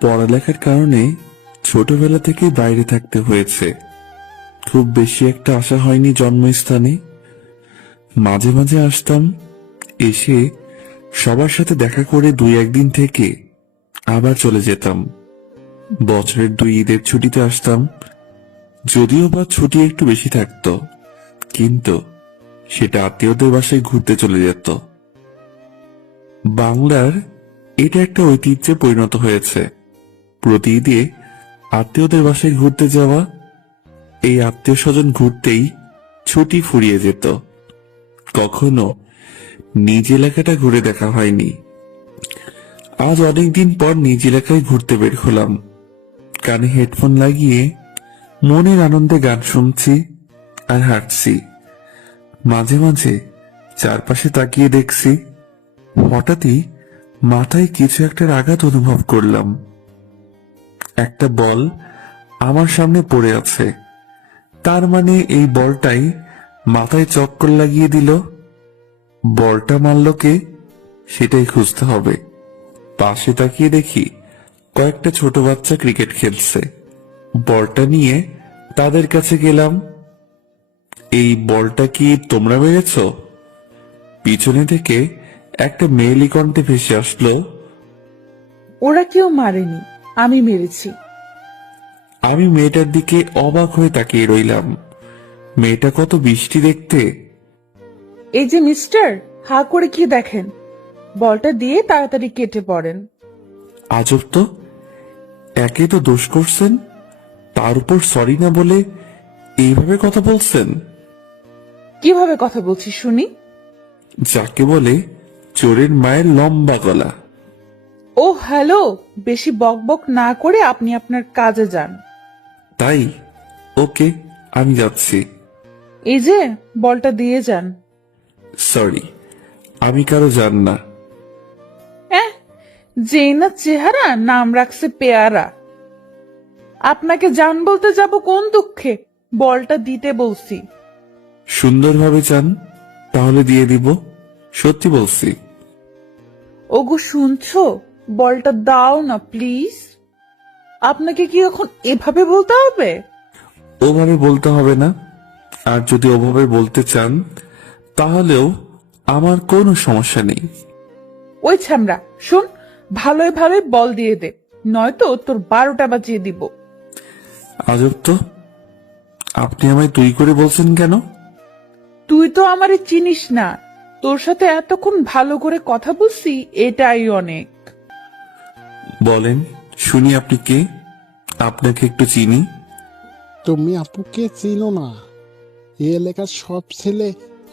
পড়ালেখার কারণে ছোটবেলা থেকেই বাইরে থাকতে হয়েছে। খুব বেশি একটা আসা হয়নি জন্মস্থানে। মাঝে মাঝে আসতাম, এসে সবার সাথে দেখা করে 2-1 দিন থেকে আবার চলে যেতাম। বছরের 2 ঈদের ছুটিতে আসতাম, যদিও বা ছুটি একটু বেশি থাকতো, কিন্তু সেটা আত্মীয়দের বাসায় ঘুরতে চলে যেত। বাংলার এটা একটা ঐতিহ্যে পরিণত হয়েছে। প্রতি ঈদে আত্মীয়দের বাসায় ঘুরতে যাওয়া। এই আত্মীয় স্বজন ঘুরতেই ছুটি ফুরিয়ে যেত। কখনো নিজ এলাকাটা ঘুরে দেখা হয়নি। আজ অনেকদিন পর নিজ এলাকায় ঘুরতে বের হলাম। কানে হেডফোন লাগিয়ে মনের আনন্দে গান শুনছি আর হাঁটছি। মাঝে মাঝে চারপাশে তাকিয়ে দেখছি, হঠাৎই মাথায় কিছু একটার আঘাত অনুভব করলাম। একটা বল আমার সামনে পড়ে আছে, তার মানে এই বলটাই মাথায় চক্কর লাগিয়ে দিল। বলটা মারল কে, সেটাই খুঁজতে হবে। পাশে তাকিয়ে দেখি কয়েকটা ছোট বাচ্চা ক্রিকেট খেলছে। বলটা নিয়ে তাদের কাছে গেলাম। এই বলটা কি তোমরা মেরেছ? পিছনে থেকে একটা মেয়েলি কণ্ঠে ভেসে আসলো। ওরা কেউ মারেনি, আমি মেরেছি। আমি মেয়েটার দিকে অবাক হয়ে তাকিয়ে রইলাম। মেয়েটা কত বৃষ্টি দেখতে। এই যে মিস্টার, হা করে কি দেখেন? বলটা দিয়ে তাড়াতাড়ি কেটে পড়েন। আজব তো, একে তো দোষ করছেন, তার উপর সরি না বলে এইভাবে কথা বলছেন। কিভাবে কথা বলছি শুনি? যাকে বলে চোরের মায়ের লম্বা গলা। ও হ্যালো, বেশি বকবক না করে আপনি আপনার কাজে যান। তাই? ওকে, আমি যাচ্ছি। এই যে বলটা দিয়ে যান। সরি, আমি কারো জান না। যেই না চেহারা, নাম রাখছে পেয়ারা। আপনাকে জান বলতে যাব কোন দুঃখে? বলটা দিতে বলছি। সুন্দরভাবে চান তাহলে দিয়ে দিব, সত্যি বলছি। ওগো শুনছো, বলটা দাও না প্লিজ। আপনাকে কি এখন এভাবে বলতে হবে? ওভাবে বলতে হবে না, আর যদি ওভাবে বলতে চান তাহলেও আমার কোনো সমস্যা নেই। ওই ছ্যামরা শুন, ভালোই ভালোই বল দিয়ে দে, নয়তো তোর 12টা বাজিয়ে দিব। আজব তো, আপনি আমায় তুই করে বলছেন কেন? তুই তো আমারে চিনিস না, তোর সাথে এতক্ষণ ভালো করে কথা বলছি, এটাই অনেক। বলেন শুনি, আপনি কে? আপনাকে একটু চিনি। তুমি আপুকে চিনো না? এই এলাকার সব ছেলে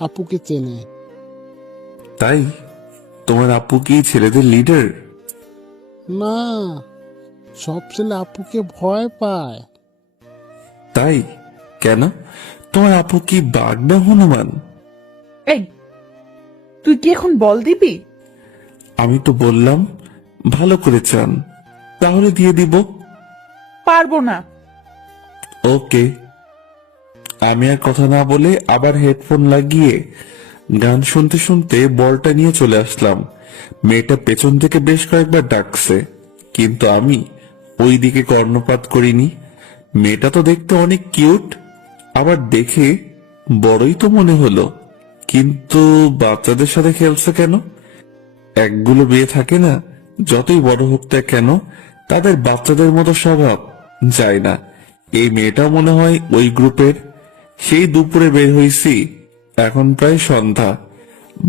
আপুকে চেনে। তাই? তোমার আপু কি ছেলেদের লিডার? না, সব ছেলে আপুকে ভয় পায়। তাই? কেন? তোমার আপু কি বাঘ না হনুমান? এই, তুই কি এখন বল দিবি? আমি তো বললাম ভালো করে চান তাহলে দিয়ে দিব। পারবো না। ওকে। আমি আর কথা না বলে আবার হেডফোন লাগিয়ে গান শুনতে শুনতে বলটা নিয়ে চলে আসলাম। মেয়েটা পেছন থেকে বেশ কয়েকবার ডাকছে, কিন্তু আমি ওই দিকে কর্ণপাত করিনি। মেয়েটা তো দেখতে অনেক কিউট, আবার দেখে বড়ই তো মনে হলো, কিন্তু বাচ্চাদের সাথে খেলছে কেন? একগুলো বিয়ে থাকে না, যতই বড় হোক না কেন তাদের বাচ্চাদের মতো স্বভাব যায় না। এই মেয়েটাও মনে হয় ওই গ্রুপের। সেই দুপুরে বের হইছি, এখন প্রায় সন্ধ্যা।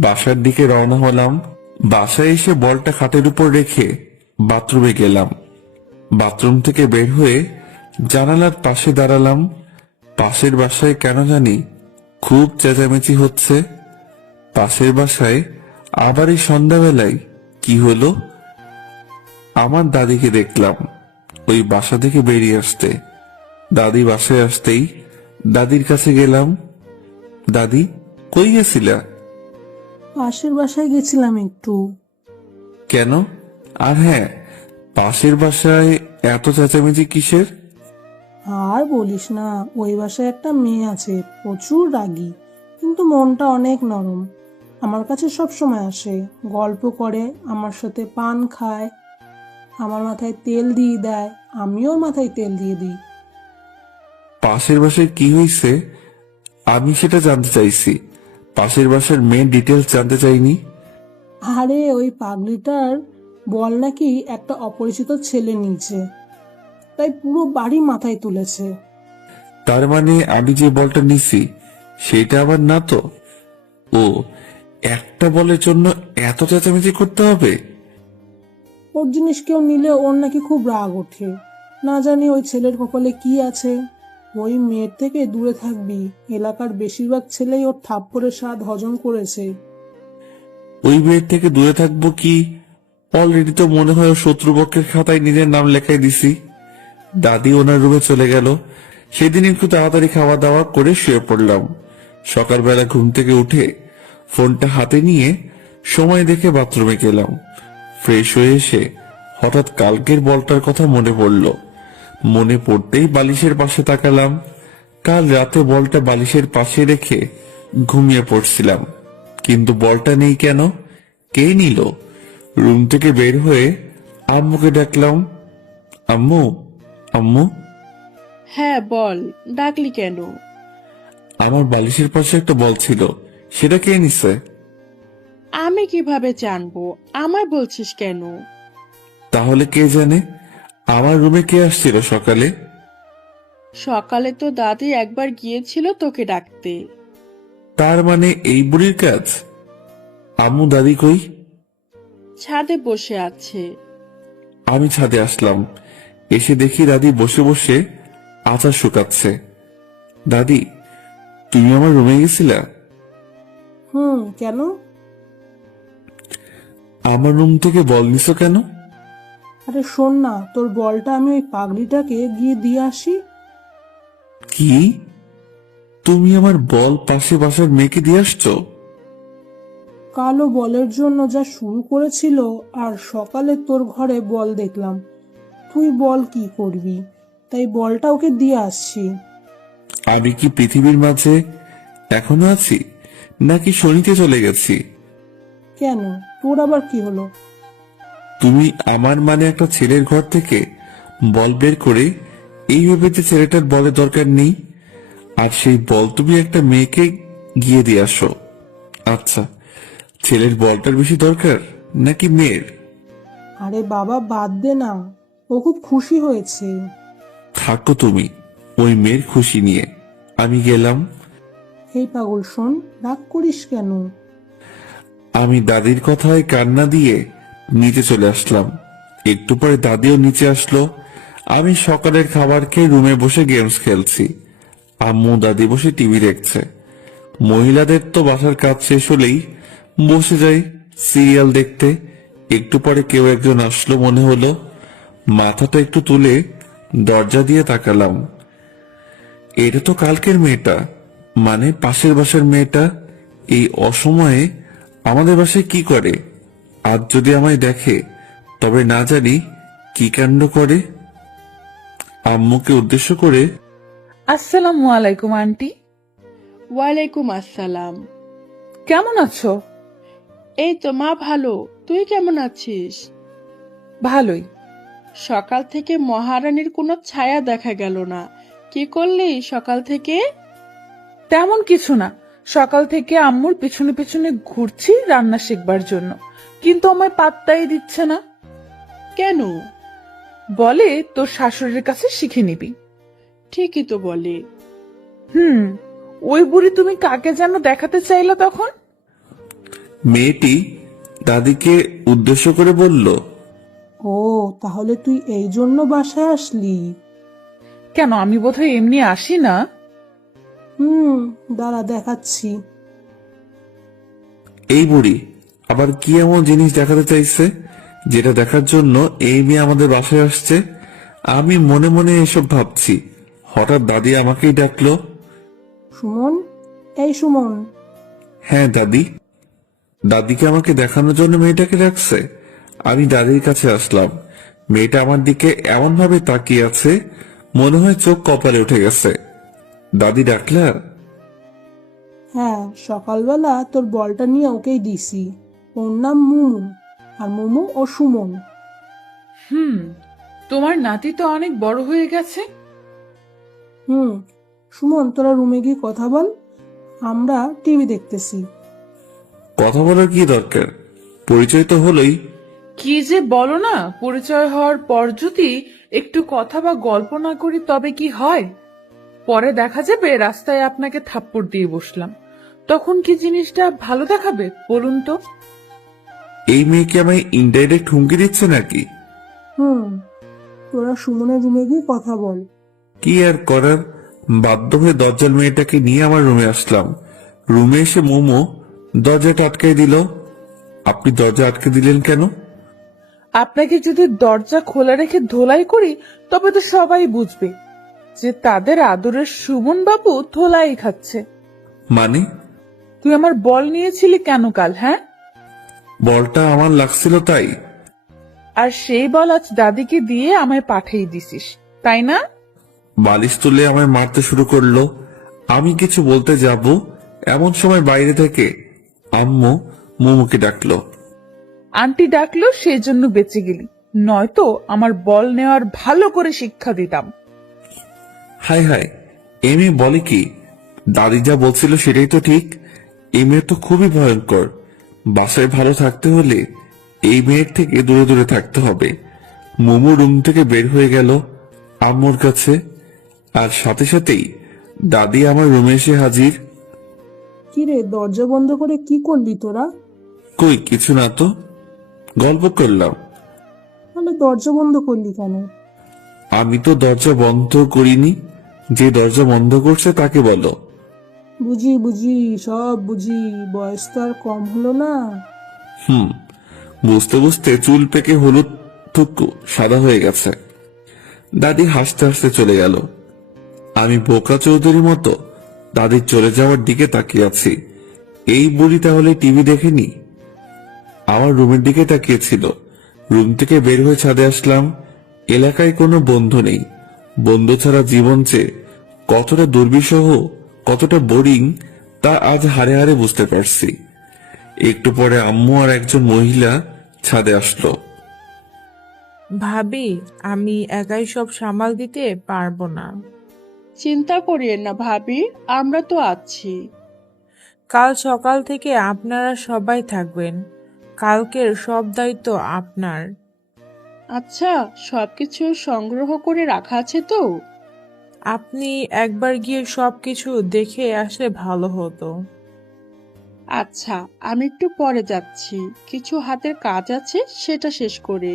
বাসার দিকে রওনা হলাম। বাসায় এসে বলটা খাটের উপর রেখে বাথরুমে গেলাম। বাথরুম থেকে বের হয়ে জানালার পাশে দাঁড়ালাম। পাশের বাসায় কেন জানি খুব চেঁচামেচি হচ্ছে। পাশের বাসায় আবার এই সন্ধ্যাবেলায় কি হলো? আমার দাদিকে দেখলাম ওই বাসা থেকে বেরিয়ে আসতে। দাদি বাসায় আসতেই দাদির কাছে গেলাম। দাদি, কই গেছিলা? পাশের বাসায় গেছিলাম একটু। কেন? আর হ্যাঁ, পাশের বাসায় এত চেঁচামেচি কিসের? আর বলিস না, ওই বাসায় একটা মেয়ে আছে, প্রচুর রাগী, কিন্তু মনটা অনেক নরম। আমার কাছে সব সময় আসে, গল্প করে, আমার সাথে পান খায়। আমার মাথায় তেল দিয়ে দেয়, আমিও ওর মাথায় তেল দিয়ে দিই। পাশের বাসায় কি হয়েছে আমি সেটা জানতে চাইছি, পাশের বাসার মেন ডিটেলস জানতে চাইনি। আরে ওই পাগলিটার বল নাকি একটা অপরিচিত ছেলে নিয়েছে, তাই পুরো বাড়ি মাথায় তুলেছে। তার মানে আমি যে বলটা নিছি সেটা আবার না তো? ও, একটা বলের জন্য এত চেঁচামেচি করতে হবে? ওর জিনিস কেউ নিলে ওর নাকি খুব রাগ ওঠে। না জানি ওই ছেলের কপালে কি আছে। ওই মেয়ের থেকে দূরে থাকবি, এলাকার বেশিরভাগ ছেলেই ওর থাপ্পড়ের স্বাদ হজম করেছে। ওই মেয়ের থেকে দূরে থাকবো কি, অলরেডি তো মনে হয় ও শত্রুপক্ষের খাতায় নিজের নাম লেখাই দিছি। দাদি ওনার রুমে চলে গেল। সেদিন একটু তাড়াতাড়ি খাওয়া দাওয়া করে শুয়ে পড়লাম। সকালবেলা ঘুম থেকে উঠে ফোনটা হাতে নিয়ে সময় দেখে বাথরুমে গেলাম। ফ্রেশ হয়ে এসে হঠাৎ কালকের বলটার কথা মনে পড়ল। মনে পড়তেই বালিশের পাশে তাকালাম। কাল রাতে বলটা বালিশের পাশে রেখে ঘুমিয়ে পড়ছিলাম, কিন্তু বলটা নেই কেন? কে নিল? রুম থেকে বের হয়ে আম্মুকে ডাকলাম, আম্মু, আম্মু। হ্যাঁ বল, ডাকলি কেন? আমার বালিশের পাশে একটা বল ছিল, সেটা কে নিছে? আমি কিভাবে জানবো? আমায় বলছিস কেন? তাহলে কে জানে? আমার রুমে কে আসছিল সকালে? সকালে তো দাদি একবার গিয়েছিল তোকে ডাকতে। তার মানে এই বুড়ির কাজ? আম্মু, দাদি কই? ছাদে বসে আছে। আমি ছাদে আসলাম। এসে দেখি দাদি বসে বসে আচার শুকাচ্ছে। দাদি, তুমি আমার রুমে গেছিলা? কেন? আমার রুম থেকে বল নিছো কেন? আরে শোন না, তোর বলটা আমি ওই পাগলিটাকে গিয়ে দিয়ে আসি। কি? তুমি আমার বল পাশে বাসার মেয়েকে দিয়ে আসছো? কালো বলের জন্য যা শুরু করেছিল, আর সকালে তোর ঘরে বল দেখলাম। তুই বল কি করবি, তাই বলটা ওকে দিয়ে আসছি। আমি কি পৃথিবীর মাঝে এখনো আছি, নাকি শনিতে চলে গেছি? কেন, তোর আবার কি হলো? তুমি আমার মানে একটা ছেলের ঘর থেকে বল বের করে এই ভেবে যে ছেলেটার বলের দরকার নেই, আর সেই বল তুমি একটা মেয়েকে গিয়ে দিয়ে আসো। আচ্ছা, ছেলের বলটার বেশি দরকার নাকি মেয়ের? আরে বাবা বাদ দে না, ও খুব খুশি হয়েছে। থাকো তুমি ওই মেয়ের খুশি নিয়ে, আমি গেলাম। এই পাগল শোন, রাগ করিস কেন? আমি দাদির কথায় কান্না দিয়ে নিচে চলে আসলাম। একটু পরে দাদিও নিচে আসলো। আমি সকালের খাবার খেয়ে রুমে বসে গেমস খেলছি। আম্মু দাদি বসে টিভি দেখছে। মহিলাদের তো বাসার কাজ শেষ হলেই বসে যায় সিরিয়াল দেখতে। একটু পরে কেউ একজন আসলো মনে হলো। মাথাটা একটু তুলে দরজা দিয়ে তাকালাম। এটা তো কালকের মেয়েটা, মানে পাশের বাসার মেয়েটা। এই অসময়ে আমাদের বাসায় কি করে? আজ যদি আমায় দেখে তবে না জানি কি কাণ্ড করে। আম্মুকে উদ্দেশ্য করে, আসসালামু আলাইকুম আন্টি। ওয়ালাইকুম আসসালাম। কেমন আছো? এই তো মা ভালো, তুই কেমন আছিস? ভালোই। সকাল থেকে মহারানীর কোনো ছায়া দেখা গেল না। কি করলি সকাল থেকে? তেমন কিছু না, সকাল থেকে আম্মুর পিছনে পিছনে ঘুরছি রান্না শিখবার জন্য, কিন্তু আমায় পাত্তাই দিচ্ছে না। কেন? বলে তোর শাশুড়ির কাছে শিখে নিবি। ঠিকই তো বলে। ওই বুড়ি তুমি কাকে যেন দেখাতে চাইলা তখন? মেয়েটি দাদিকে উদ্দেশ্য করে বলল, ও, তাহলে তুই এই জন্য বাসায় আসলি? কেন, আমি বোধহয় এমনি আসি না? দাঁড়া দেখাচ্ছি। এই বুড়ি আবার কি এমন জিনিস দেখাতে চাইছে যেটা দেখার জন্য এই মেয়ে আমাদের বাসায় আসছে? আমি মনে মনে এসব ভাবছি, হঠাৎ দাদি আমাকেই ডাকলো। সুমন, এই সুমন। হ্যাঁ দাদি। দাদিকে আমাকে দেখানোর জন্য মেয়েটাকে ডাকছে। আমি দাদির কাছে আসলাম। মেয়েটা আমার দিকে এমন ভাবে তাকিয়ে আছে, মনে হয় চোখ কপালে উঠে গেছে। দাদি ডাকলা? হ্যাঁ, সকালবেলা তোর বলটা নিয়ে ওকেই দিছি। ওর নাম মুমু, আর মুমু ও সুমন। তোমার নাতি তো অনেক বড় হয়ে গেছে। হুম। সুমন, তোরা রুমে গিয়ে কথা বল, আমরা টিভি দেখতেছি। কথা বলার কি দরকার, পরিচয় তো হলোই। কি যে বলো না, পরিচয় হওয়ার পর যদি একটু কথা বা গল্প না করি তবে কি হয়? পরে দেখা যাবে রাস্তায় আপনাকে থাপ্পড় দিয়ে বসলাম, তখন কি জিনিসটা ভালো দেখাবে বলুন তো? এই মেয়েকে আমায় ইনডাইরেক্ট হুমকি দিচ্ছে নাকি? হুম। তোরা সুমনের রুমে গিয়ে কথা বল। কি আর করার, বাধ্য হয়ে দরজাল মেয়েটাকে নিয়ে আমার রুমে আসলাম। রুমে এসে মোমো দরজাটা আটকাই দিল। আপনি দরজা আটকে দিলেন কেন? আপনাকে যদি দরজা খোলা রেখে ধোলাই করি তবে তো সবাই বুঝবে যে তাদের আদরের সুমন বাবু ধোলাই খাচ্ছে। মানে? তুই আমার বল নিয়েছিলি কেন কাল, হ্যাঁ? বলটা আমার লাগছিল তাই? আর সেই বল আজ দাদিকে দিয়ে আমায় পাঠিয়ে দিছিস, তাই না? বালিশ তুলে আমায় মারতে শুরু করলো। আমি কিছু বলতে যাব, এমন সময় বাইরে থেকে আম্মু মোমোকে ডাকলো। আন্টি ডাকলো সেই জন্য বেঁচে গেলি, নয়তো আমার বল নেওয়ার ভালো করে শিক্ষা দিতাম। হাই হাই, এ মেয়ে বলে কি? দাদি যা বলছিল সেটাই তো ঠিক। এই মেয়ে তো খুবই ভয়ঙ্কর। বাসায় ভালো থাকতে হলে এই মেয়ের থেকে দূরে দূরে থাকতে হবে। মোমো রুম থেকে বের হয়ে গেল আম্মুর কাছে, আর সাথে সাথেই দাদি আমার রুমে এসে হাজির। কিরে, দরজা বন্ধ করে কি করলি তোরা? কই কিছু না তো, গল্প করলাম। তাহলে দরজা বন্ধ করলি কেন? আমি তো দরজা বন্ধ করিনি, যে দরজা বন্ধ করছে তাকে বলো। বুঝি বুঝি, সব বুঝি, বয়স তো আর কম হলো না। বুঝতে বুঝতে চুল পেকে হলুদ টুকু সাদা হয়ে গেছে। দাদি হাসতে হাসতে চলে গেল। আমি বোকা চৌধুরীর মতো দাদির চলে যাওয়ার দিকে তাকিয়ে আছি। এই বুড়ি তাহলে টিভি দেখেনি? আমার রুমের দিকে তাকিয়েছিল। রুম থেকে বের হয়ে ছাদে আসলাম। এলাকায় কোনো বন্ধু নেই। বন্ধু ছাড়া জীবন যে কতটা দুর্বিষহ, কতটা বোরিং, তা আজ হাড়ে হাড়ে বুঝতে পারছি। একটু পরে আম্মু আর একজন মহিলা ছাদে আসলো। ভাবি, আমি একাই সব সামাল দিতে পারবো না। চিন্তা করিয়েন না ভাবি, আমরা তো আছি। কাল সকাল থেকে আপনারা সবাই থাকবেন। কালকের সব দায়িত্ব আপনার। আচ্ছা, সবকিছু সংগ্রহ করে রাখা আছে তো? আপনি একবার গিয়ে সবকিছু দেখে আসলে ভালো হতো। আচ্ছা, আমি একটু পরে যাচ্ছি, কিছু হাতের কাজ আছে সেটা শেষ করে।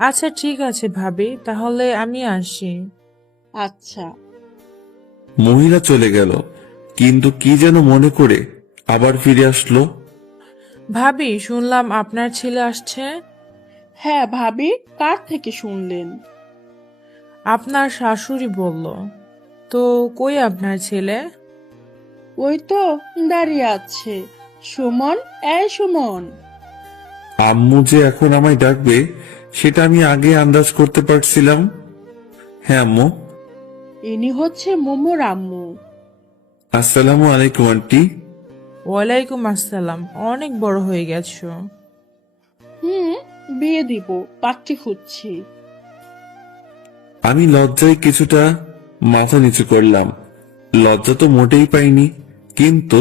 আচ্ছা ঠিক আছে ভাবি, তাহলে আমি আসি। আচ্ছা। মহিলা চলে গেল, কিন্তু কি যেন মনে করে আবার ফিরে আসলো। ভাবি, শুনলাম আপনার ছেলে আসছে। হ্যাঁ ভাবি, কার থেকে শুনলেন? আপনার শাশুড়ি বলল। তো কই আপনার ছেলে? ওই তো দাঁড়িয়ে আছে। সুমন, এই সুমন। আম্মু যে এখন আমায় ডাকবে সেটা আমি আগে আন্দাজ করতে পারছিলাম। হ্যাঁ আম্মু। ইনি হচ্ছে মোমোর আম্মু। আসসালামু আলাইকুম আন্টি। ওয়ালাইকুম আসসালাম, অনেক বড় হয়ে গেছো। বিয়ে দিব, পাত্রী খুঁজছি। আমি লজ্জায় কিছুটা মাথা নিচু করলাম। লজ্জা তো মোটেই পাইনি, কিন্তু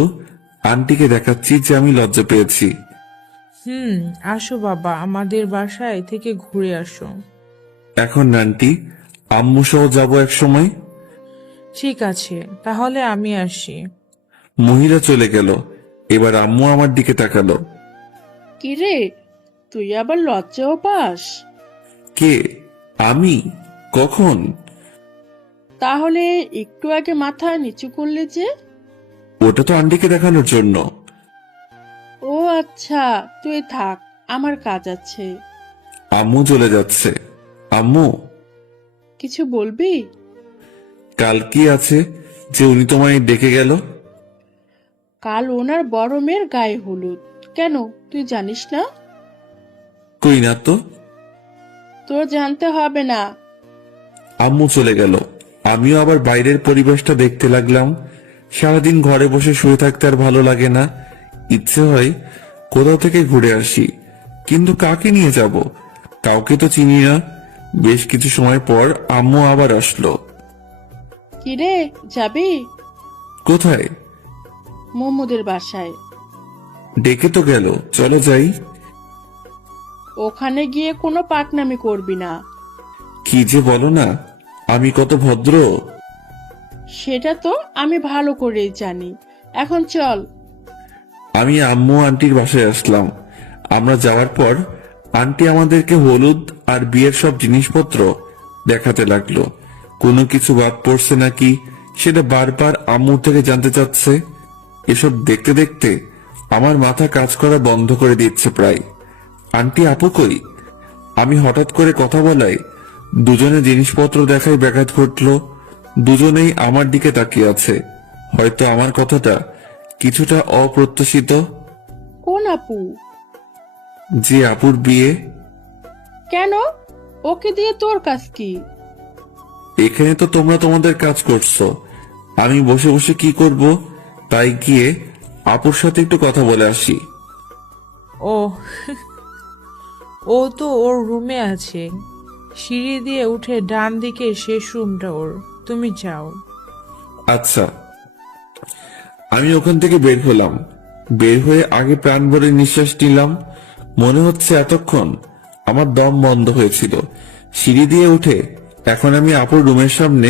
আন্টিকে দেখাচ্ছি যে আমি লজ্জা পেয়েছি। আসো বাবা, আমাদের বাসায় থেকে ঘুরে আসো। এখন না আন্টি, আম্মু সহ যাবো এক সময়। ঠিক আছে, তাহলে আমি আসি। মহিলা চলে গেল। এবার আম্মু আমার দিকে তাকালো। কিরে, তুই আবার লজ্জাও পাস? কে? আমি? কখন? তাহলে একটু আগে মাথা নিচু করলে যে? ওটা তো আন্টিকে দেখানোর জন্য। ও আচ্ছা, তুই থাক, আমার কাজ আছে। আম্মু চলে যাচ্ছে। আম্মু, কিছু বলবি? কাল কি আছে যে উনি তোমায় ডেকে গেল? কাল ওনার বড় মেয়ের গায়ে হলুদ। কেন, তুই জানিস না? কই না তো। তোর জানতে হবে না। আম্মু চলে গেল। আমিও আবার বাইরের পরিবেশটা দেখতে লাগলাম। সারাদিন ঘরে বসে শুয়ে থাকতে আর ভালো লাগে না। ইচ্ছে হয় কোথাও থেকে ঘুরে আসি, কিন্তু কাকে নিয়ে যাব? কাউকে তো চিনি না। বেশ কিছু সময় পর আম্মু আবার আসলো। কিরে, যাবি? কোথায়? মোমোদের বাসায়। ডেকে তো গেল, চলো যাই। ওখানে গিয়ে কোনো পাকনামি করবি না। কি যে বলো না, আমি কত ভদ্র। সেটা তো আমি ভালো করেই জানি। এখন চল। আমি আম্মু আন্টির বাসায় আসলাম। আমরা যাওয়ার পর আন্টি আমাদেরকে হলুদ আর বিয়ের সব জিনিসপত্র দেখাতে লাগলো। কোনো কিছু বাদ পড়ছে নাকি সেটা বারবার আম্মু থেকে জানতে চাচ্ছে। এসব দেখতে দেখতে আমার মাথা কাজ করা বন্ধ করে দিচ্ছে প্রায়। আন্টি আপু কই? আমি হঠাৎ করে কথা বলায় দুজনে জিনিসপত্র দেখায় ব্যাঘাত ঘটলো। দুজনেই আমার দিকে তাকিয়ে আছে। হয়তো আমার কথাটা কিছুটা অপ্রত্যাশিত। কোন আপু? যে আপুর বিয়ে। কেন? ওকে দিয়ে তোর কাজ কি? এখানে তো তোমরা তোমাদের কাজ করছো, আমি বসে বসে কি করব? তাই গিয়ে আপুর সাথে একটু কথা বলে আসি। ও ও তো ওর রুমে আছে। সিঁড়ি দিয়ে উঠে ডান দিকে শেষ রুমটা ওর। তুমি যাও। আচ্ছা। আমি ওখান থেকে বের হলাম। বের হয়ে আগে প্রাণ ভরে নিঃশ্বাস নিলাম। মনে হচ্ছে এতক্ষণ আমার দম বন্ধ হয়েছিল। সিঁড়ি দিয়ে উঠে এখন আমি আপুর রুমের সামনে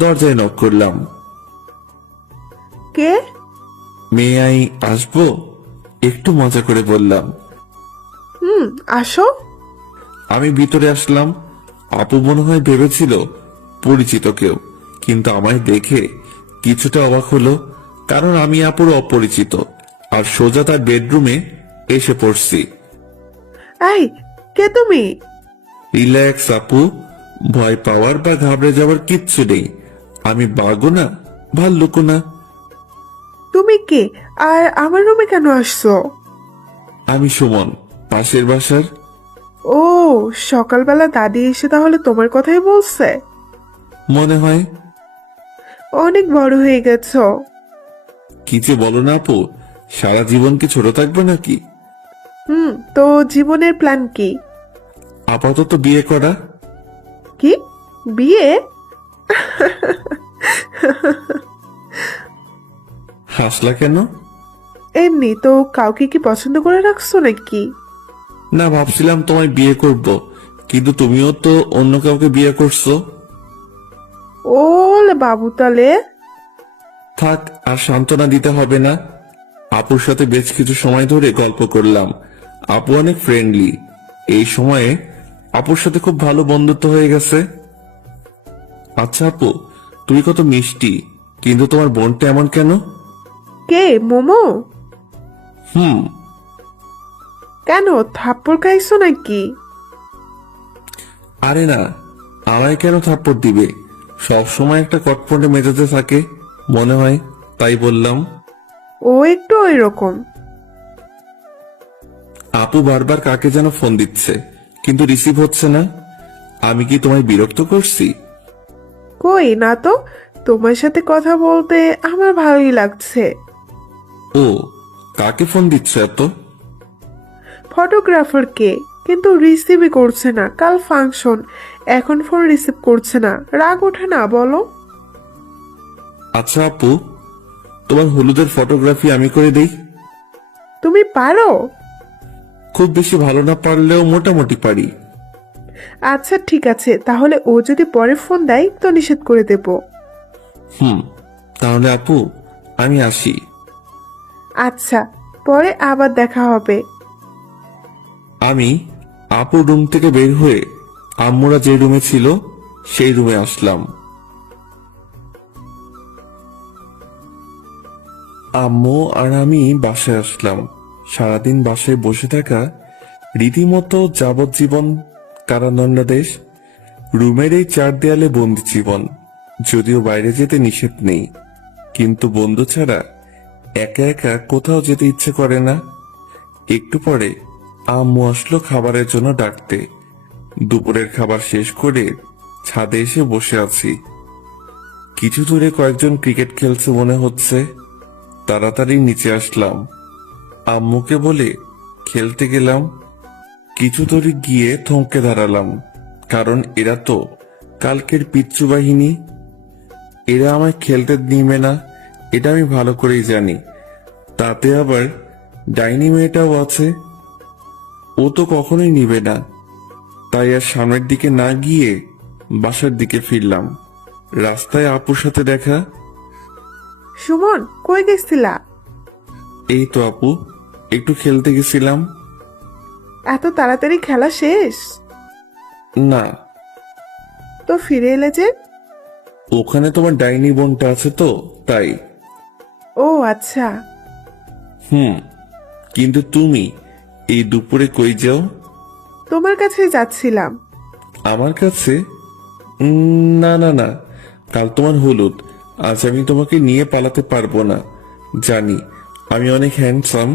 দরজায় নক করলাম। কে? মেয়ে আই আসবো? একটু মজা করে বললাম। আসো। আমি ভিতরে আসলাম। আপু মনে হয় ভেবেছিল পরিচিত কেউ, কিন্তু আমায় দেখে কিছুটা অবাক হলো, কারণ আমি আপুর অপরিচিত আর সোজা তার বেডরুমে এসে পড়ছি। এই, কে তুমি? রিল্যাক্স আপু, ভয় পাওয়ার বা ঘাবড়ে যাওয়ার কিচ্ছু নেই। আমি বাঘও না, ভাল্লুকও না। তুমি কে? আর আমার রুমে কেন আসছো? আমি সুমন, পাশের বাসার। ও, সকালবেলা দাদি এসে তাহলে তোমার কথাই বলছে? মনে হয়। অনেক বড় হয়ে গেছো। কি যে বলো না আপু, সারা জীবন কি ছোট থাকবে নাকি? তো জীবনের প্ল্যান কি? আপাতত বিয়ে করা। কি? বিয়ে? হাসলা কেন? এমনি তো। কাউকে কি পছন্দ করে রাখছো নাকি? না, ভাবছিলাম তোমায় বিয়ে করব, কিন্তু তুমিও তো অন্য কাউকে বিয়ে করছো। ওলে বাবু তালে। থাক, আর সান্ত্বনা দিতে হবে না। আপুর সাথে বেশ কিছু সময় ধরে গল্প করলাম। আপু অনেক ফ্রেন্ডলি। এই সময়ে আপুর সাথে খুব ভালো বন্ধুত্ব হয়ে গেছে। আচ্ছা আপু, তুমি কত মিষ্টি, কিন্তু তোমার বোনটা এমন কেন? কে, মোমো? হুম। কেন, থাপ্পড় খাইছো নাকি? আরে না, আমায় কেন থাপ্পড় দিবে? সব সময় একটা কটপটে মেজাজে থাকে মনে হয়, তাই বললাম। ও একটু ওই রকম। আপু বারবার কাকে যেন ফোন দিচ্ছে, কিন্তু রিসিভ হচ্ছে না। আমি কি তোমায় বিরক্ত করছি? কই না তো। তোমার সাথে কথা বলতে আমার ভালোই লাগছে। ও, কাকে ফোন দিচ্ছ এত? ফটোগ্রাফারকে, কিন্তু রিসিভই করছে না। কাল ফাংশন, এখন ফোন রিসিভ করছে না। রাগ ওঠে না বলো? আচ্ছা আপু, তোমার হলুদের ফটোগ্রাফি আমি করে দেই। তুমি পারো? খুব বেশি ভালো না পারলেও মোটামুটি পারি। আচ্ছা ঠিক আছে, তাহলে ও যদি পরে ফোন দেয় তো নিষেধ করে দেব। তাহলে আপু, আমি আসি। আচ্ছা, পরে আবার দেখা হবে। আমি আপুর রুম থেকে বের হয়ে আম্মুরা যে রুমে ছিল সেই রুমে আসলাম। আম্মু আর আমি বাসায় আসলাম। সারাদিন বাসায় বসে থাকা রীতিমতো যাবজ্জীবন কারাদণ্ডাদেশ। রুমের এই চার দেয়ালে বন্দি জীবন। যদিও বাইরে যেতে নিষেধ নেই, কিন্তু বন্ধু ছাড়া একা একা কোথাও যেতে ইচ্ছে করে না। একটু পরে আম্মু আসলো খাবারের জন্য ডাকতে। দুপুরের খাবার শেষ করে ছাদে এসে বসে আছি। কিছু দূরে কয়েকজন ক্রিকেট খেলছে মনে হচ্ছে। তাড়াতাড়ি নিচে আসলাম। আম্মুকে বলে খেলতে গেলাম। কিছু দূরে গিয়ে থমকে দাঁড়ালাম, কারণ এরা তো কালকের পিচ্চু বাহিনী। এরা আমায় খেলতে নিবে না, এটা আমি ভালো করেই জানি। তাতে আবার ডাইনি মেয়েটাও আছে, ও তো কখনোই নিবে না। তাই আর সামনের দিকে না গিয়ে বাসার দিকে ফিরলাম। রাস্তায় আপুর সাথে দেখা। সুমন, কই গেছিলা? এই তো আপু, একটু খেলতে গেছিলাম। এত তাড়াতাড়ি খেলা শেষ? না, তো ফিরে এলে যে? ওখানে তোমার ডাইনি বোনটা আছে তো, তাই। ও আচ্ছা। কিন্তু তুমি এই দুপুরে কই যাও? তোমার কাছে যাচ্ছিলাম। আমার কাছে? না না না, কাল তোমার হলুদ, আজ আমি তোমাকে নিয়ে পালাতে পারবো না। জানি আমি অনেক হ্যান্ডসাম,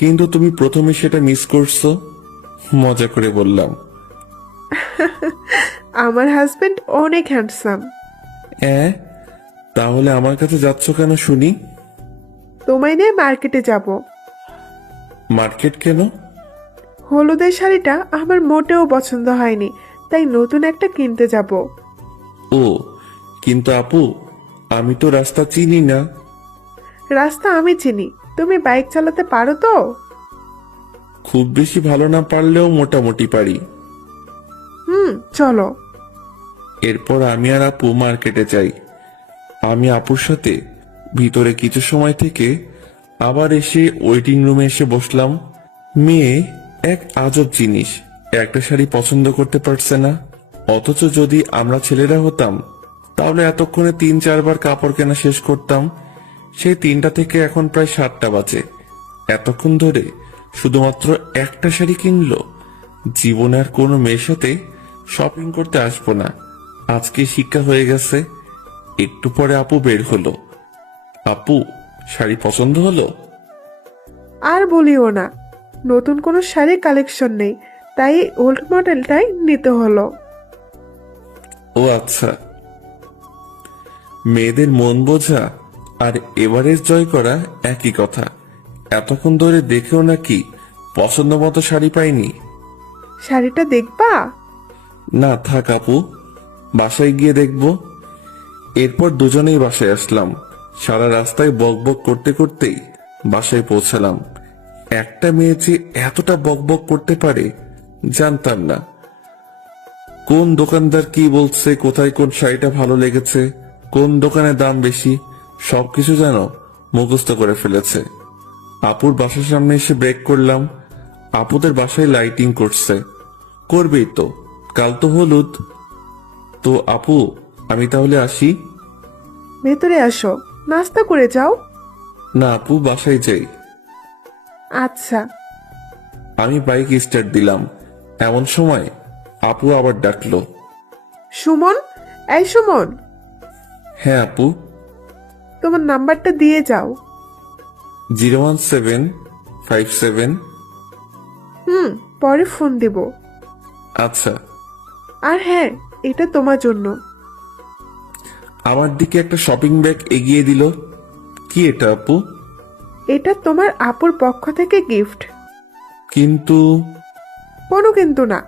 কিন্তু তুমি প্রথমে সেটা মিস করছো। মজা করে বললাম। আমার হাজবেন্ড অনেক হ্যান্ডসাম। তাহলে আমার কাছে যাচ্ছ কেন শুনি? তোমায় নিয়ে মার্কেটে যাব। মার্কেট কেন? হলুদের শাড়িটা আমার মোটেও পছন্দ হয়নি, তাই নতুন একটা কিনতে যাব। ও, কিন্তু আপু, আমি তো রাস্তা চিনি না। রাস্তা আমি চিনি, তুমি বাইক চালাতে পারো তো? খুব বেশি ভালো না পারলেও মোটামুটি পারি। চলো। এরপর আমি আর আপু মার্কেটে যাই। আমি আপুর সাথে ভিতরে কিছু সময় থেকে আবার এসে ওয়েটিং রুমে এসে বসলাম। মেয়ে এক আজব জিনিস, একটা শাড়ি পছন্দ করতে পারছে না। অথচ যদি আমরা ছেলেরা হতাম তাহলে এতক্ষণে 3-4 বার কাপড় কেনা শেষ করতাম। সেই 3টা থেকে এখন প্রায় 7টা বাজে, এতক্ষণ ধরে শুধুমাত্র একটা শাড়ি কিনলো। জীবনে আর কোনো মেয়ের সাথে শপিং করতে আসবো না, আজকে শিক্ষা হয়ে গেছে। একটু পরে আপু বের হলো। আপু, শাড়ি পছন্দ হলো? আর বলিও না, নতুন কোনো শাড়ি কালেকশন নেই, তাই ওল্ড মডেলটাই নিতে হলো। ও আচ্ছা, মেয়েদের মন বোঝা আর এভারেজ জয় করা একই কথা। এতক্ষণ ধরে দেখেও নাকি পছন্দ মতো শাড়ি পাইনি। শাড়িটা দেখবা? না থাক আপু, বাসায় গিয়ে দেখবো। এরপর দুজনেই বাসায় আসলাম। সারা রাস্তায় বকবক করতে করতেই বাসায় পৌঁছালাম। একটা মেয়ে যে এতটা বকবক করতে পারে জানতাম না। কোন দোকানদার কি বলছে, কোথায় কোন শাড়িটা ভালো লেগেছে, কোন দোকানে দাম বেশি, সবকিছু যেন মুখস্থ করে ফেলেছে। আপুর বাসার সামনে এসে ব্রেক করলাম। আপুদের বাসায় লাইটিং করছে, করবেই তো, কাল তো হলুদ। তো আপু, আমি তাহলে আসি? ভেতরে আসো, নাস্তা করে যাও। না আপু, বাসায় যাই। আচ্ছা। আমি বাইক স্টার্ট দিলাম, এমন সময় আপু আবার ডাকলো। সুমন, এই সুমন, হ্যাঁ আপু। তোমার নাম্বারটা দিয়ে যাও। 01757। পরে ফোন দেব। আচ্ছা। আর হ্যাঁ, এটা তোমার জন্য। আমার দিকে একটা শপিং ব্যাগ এগিয়ে দিল। কি এটা আপু? এটা তোমার আপুর পক্ষ থেকে গিফট। কিন্তু কোনো কিন্তু না,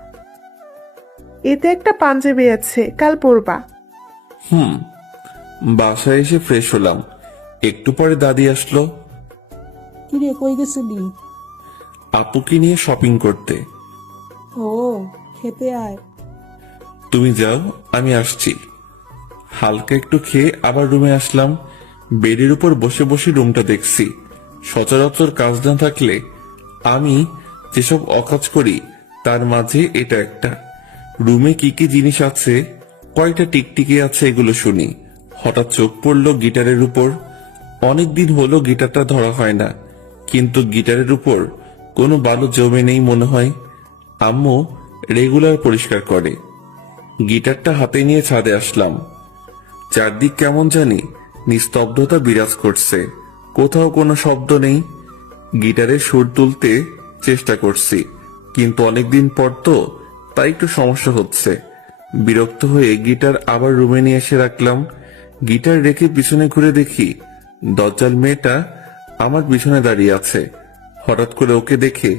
এতে একটা পাঞ্জাবি আছে, কাল পরবা। বাসায় এসে ফ্রেশ হলাম। একটু পরে দাদি আসলো। কিরে, কই গেছিলি? আপুকে নিয়ে শপিং করতে। ও, খেতে আয়। তুমি যাও, আমি আসছি। হালকা একটু খেয়ে আবার রুমে আসলাম। বেডের উপর বসে বসে রুমটা দেখছি। সচরাচর কাজ না থাকলে আমি যেসব অকাজ করি তার মাঝে এটা একটা। রুমে কি কি জিনিস আছে, কয়টা টিকটিকি আছে, এগুলো শুনি। হঠাৎ চোখ পড়লো গিটারের উপর। অনেকদিন হলো গিটারটা ধরা হয় না, কিন্তু গিটারের উপর কোনো বালু জমে নেই মনে হয়। আম্মু রেগুলার পরিষ্কার করে। গিটারটা হাতে নিয়ে ছাদে আসলাম। চারদিক কেমন জানি নিস্তব্ধতা বিরাজ করছে, কোথাও কোনো শব্দ নেই। গিটারে সুর তুলতে চেষ্টা করছি, কিন্তু অনেকদিন পর তো, তাই একটু সমস্যা হচ্ছে। বিরক্ত হয়ে গিটার আবার রুমে নিয়ে এসে রাখলাম। গিটার রেখে পিছনে ঘুরে দেখি দজ্জাল মেয়েটা আমার পিছনে দাঁড়িয়ে আছে। হঠাৎ করে ওকে দেখে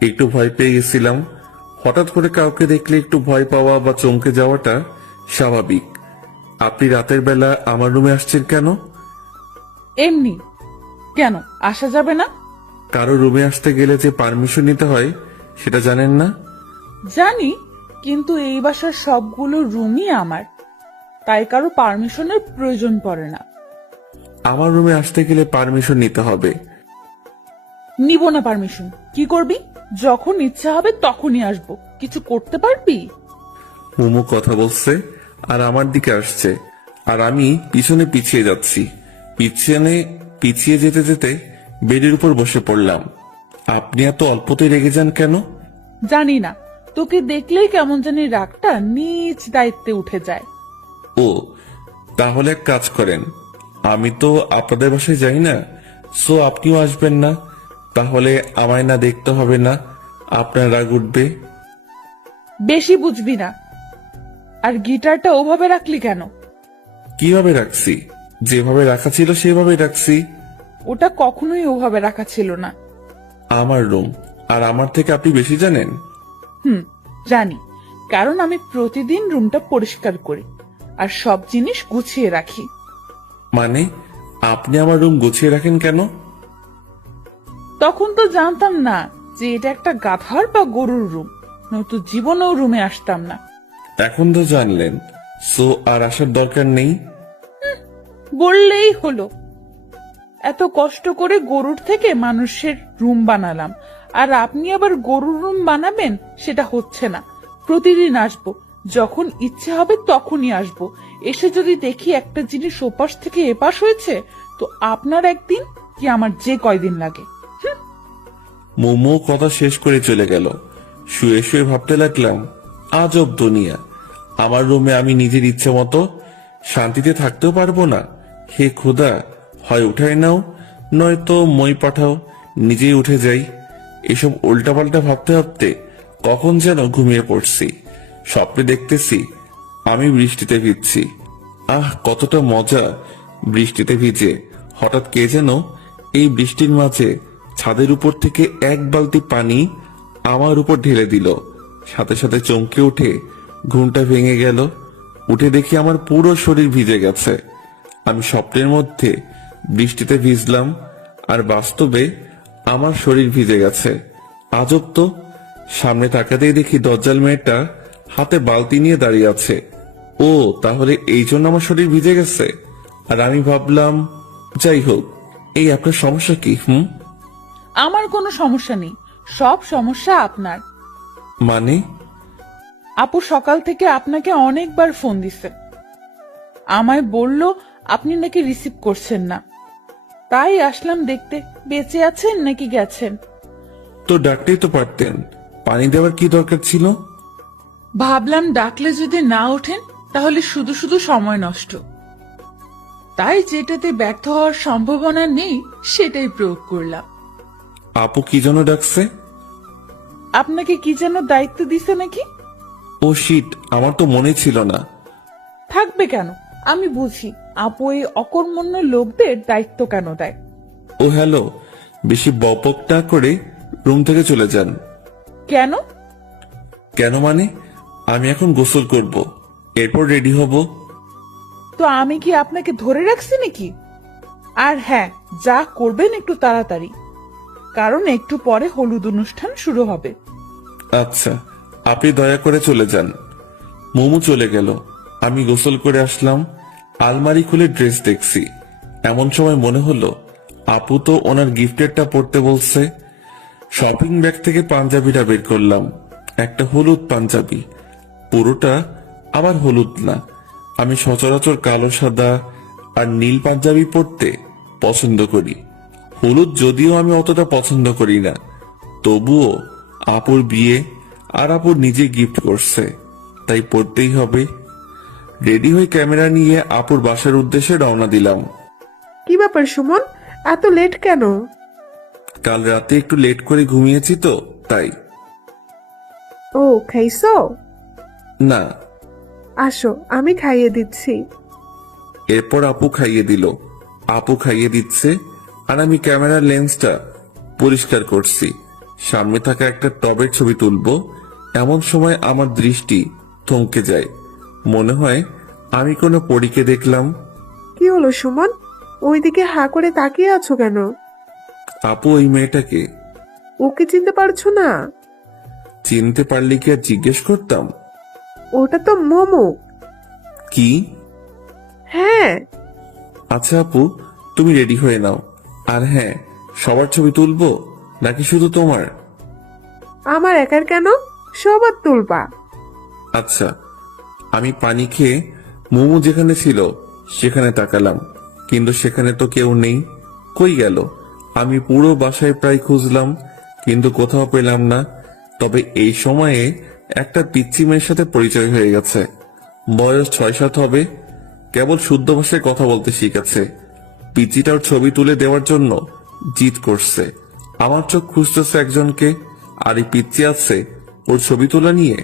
একটু ভয় পেয়ে গেছিলাম। হঠাৎ করে কাউকে দেখলে একটু ভয় পাওয়া বা চমকে যাওয়াটা স্বাভাবিক। আপনি রাতের বেলা আমার রুমে আসছেন কেন? এমনি। কেন আসা যাবে না? কারো রুমে আসতে গেলে যে পারমিশন নিতে হয় সেটা জানেন না? জানি, কিন্তু এই বাসার সবগুলো রুমই আমার, তাই কারো পারমিশনের প্রয়োজন পড়ে না। আমার রুমে আসতে গেলে পারমিশন নিতে হবে। নিব না পারমিশন। কি করবি? যখন ইচ্ছা হবে তখনই আসবো। কিছু করতে পারবি? মোমো কথা বলছে আর আমার দিকে আসছে, আর আমি পিছনে পিছিয়ে যাচ্ছি। পিছিয়ে যেতে যেতে বেডের উপর বসে পড়লাম। আপনি এত অল্পতেই রেগে যান কেন? জানি না, তোকে দেখলেই কেমন জানি রাগটা নিজ দায়িত্বে উঠে যায়। ও, তাহলে এক কাজ করেন, আমি তো আপনাদের বাসায় যাই না, সো আপনিও আসবেন না। তাহলে আমায় না দেখতে হবে না, আপনার রাগ উঠবে। বেশি বুঝবি না। আর গিটারটা ওভাবে রাখলি কেন? কিভাবে রাখছি? যেভাবে রাখা ছিল সেভাবে রাখছি। ওটা কখনোই ওভাবে রাখা ছিল না। আমার রুম, আর আমার থেকে আপনি বেশি জানেন? জানি, কারণ আমি প্রতিদিন রুমটা পরিষ্কার করি আর সব জিনিস গুছিয়ে রাখি। মানে আপনি আমার রুম গুছিয়ে রাখেন কেন? তখন তো জানতাম না যে এটা একটা গাধার বা গরুর রুম, নয়তো জীবনেও রুমে আসতাম না। এখন তো জানলেন, সো আর আসার দরকার নেই। বললেই হলো। এত কষ্ট করে গরুর থেকে মানুষের রুম বানালাম, আর আপনি আবার গরুর রুম বানাবেন? সেটা হচ্ছে না। প্রতিদিন আসবো, যখন ইচ্ছে হবে তখনই আসবো। এসে যদি দেখি একটা জিনিস ওপাশ থেকে এপাশ হয়েছে, তো আপনার একদিন কি আমার যে কয়দিন লাগে। মোমো কথা শেষ করে চলে গেল। শুয়ে শুয়ে ভাবতে লাগলাম, আজব দুনিয়া। আমার রুমে আমি নিজের ইচ্ছে মতো শান্তিতে থাকতেও পারবো না। হে খোদা, হয় উঠাই নাও, নয়তো মই পাঠাও, নিজেই উঠে যাই। এসব উল্টাপাল্টা ভাবতে ভাবতে কখন যেন ঘুমিয়ে পড়ছি। স্বপ্নে দেখতেছি আমি বৃষ্টিতে ভিজছি। আহ, কতটা মজা বৃষ্টিতে ভিজে। হঠাৎ কে যেন এই বৃষ্টির মাঝে ছাদের উপর থেকে এক বালতি পানি আমার উপর ঢেলে দিল। সাথে সাথে চমকে উঠে ঘুমটা ভেঙে গেল। উঠে দেখি আমার পুরো শরীর ভিজে গেছে। আমি স্বপ্নের মধ্যে বৃষ্টিতে ভিজলাম, আর বাস্তবে আমার শরীর ভিজে গেছে। আজব তো। সামনে তাকাতেই দেখি দজ্জাল মেয়েটা হাতে বালতি নিয়ে দাঁড়িয়ে আছে। ও, তাহলে এই জন্য আমার শরীর ভিজে গেছে। আর আমি ভাবলাম, যাই হোক, এই আপনার সমস্যা কি? আমার কোনো সমস্যা নেই, সব সমস্যা আপনার। মানে? আপু সকাল থেকে আপনাকে অনেকবার ফোন দিছে, আমায় বলল আপনি নাকি রিসিভ করছেন না। তাই আসলাম দেখতে বেঁচে আছেন নাকি গেছেন। তো ডাকতেই তো পারতেন, পানি দেওয়ার কি দরকার ছিল? ভাবলাম ডাকলে যদি না ওঠেন তাহলে শুধু শুধু সময় নষ্ট, তাই যেটাতে ব্যর্থ হওয়ার সম্ভাবনা নেই সেটাই প্রয়োগ করলাম। আপু কি জন্য ডাকছে? আপনাকে কি যেন দায়িত্ব দিছে নাকি? ও শিট, আমার তো মনে ছিল না। থাকবে কেন, আমি বুঝি আপু এই অকর্মণ্য লোকদের দায়িত্ব কেন দেয়। ও হ্যালো, বেশি বপক না করে রুম থেকে চলে যান। কেন? কেন মানে, আমি এখন গোসল করব, এরপর রেডি হব। তো আমি কি আপনাকে ধরে রাখছি নাকি? আর হ্যাঁ, যা করবেন একটু তাড়াতাড়ি, কারণ একটু পরে হলুদ অনুষ্ঠান শুরু হবে। আচ্ছা, আপনি দয়া করে চলে যান। মোমো চলে গেল। আমি গোসল করে আসলাম। আলমারি খুলে ড্রেস দেখছি। এমন সময় মনে হলো আপু তো ওনার গিফটেরটা পড়তে বলছে। শপিং ব্যাগ থেকে পাঞ্জাবিটা বের করলাম। একটা হলুদ পাঞ্জাবি, পুরোটা আবার হলুদ না। আমি সচরাচর কালো, সাদা আর নীল পাঞ্জাবি পরতে পছন্দ করি। হলুদ যদিও আমি অতটা পছন্দ করি না, তবুও আপুর বিয়ে আর আপুর নিজে গিফট করছে, তাই পড়তেই হবে। রেডি হয়ে ক্যামেরা নিয়ে আপুর বাসার উদ্দেশ্যে রওনা দিলাম। কি ব্যাপার সুমন, এত লেট কেন? কাল রাতে একটু লেট করে ঘুমিয়েছি তো, তাই। ও, খাইছো? না। আসো, আমি খাইয়ে দিচ্ছি। এরপর আপু খাইয়ে দিল। আপু খাইয়ে দিচ্ছে আর আমি ক্যামেরার লেন্সটা পরিষ্কার করছি। সামনে থাকা একটা টবের ছবি তুলবো, এমন সময় আমার দৃষ্টি থমকে যায়। মনে হয় আমি কোনো পরীকে দেখলাম। কি হলো সুমন? ওইদিকে হা করে তাকিয়ে আছো কেন? আপু, ওই মেয়েটাকে ওকে চিনতে পারছো না? চিনতে পারলে কি আর জিজ্ঞেস করতাম? ওটা তো মোমো। কি? হ্যাঁ। আচ্ছা আপু, তুমি রেডি হয়ে নাও। আর হ্যাঁ, সবার ছবি তুলবো নাকি শুধু তোমার? আমার একার কেন? সবার তুলবা। আচ্ছা। আমি পানি খেয়ে মোমো যেখানে ছিল সেখানে তাকালাম, কিন্তু সেখানে তো কেউ নেই। কই গেল? আমি পুরো বাসায় প্রায় খুঁজলাম, কিন্তু কোথাও পেলাম না। তবে এই সময়ে একটা পিচ্চি মেয়ের সাথে পরিচয় হয়ে গেছে। বয়স 6-7 হবে। কেবল শুদ্ধ ভাষায় কথা বলতে শিখেছে। পিচ্চিটার ছবি তুলে দেওয়ার জন্য জিদ করছে। আমার চোখ খুঁজতেছে একজনকে, আর এই পিচ্চি আছে ওর ছবি তোলা নিয়ে।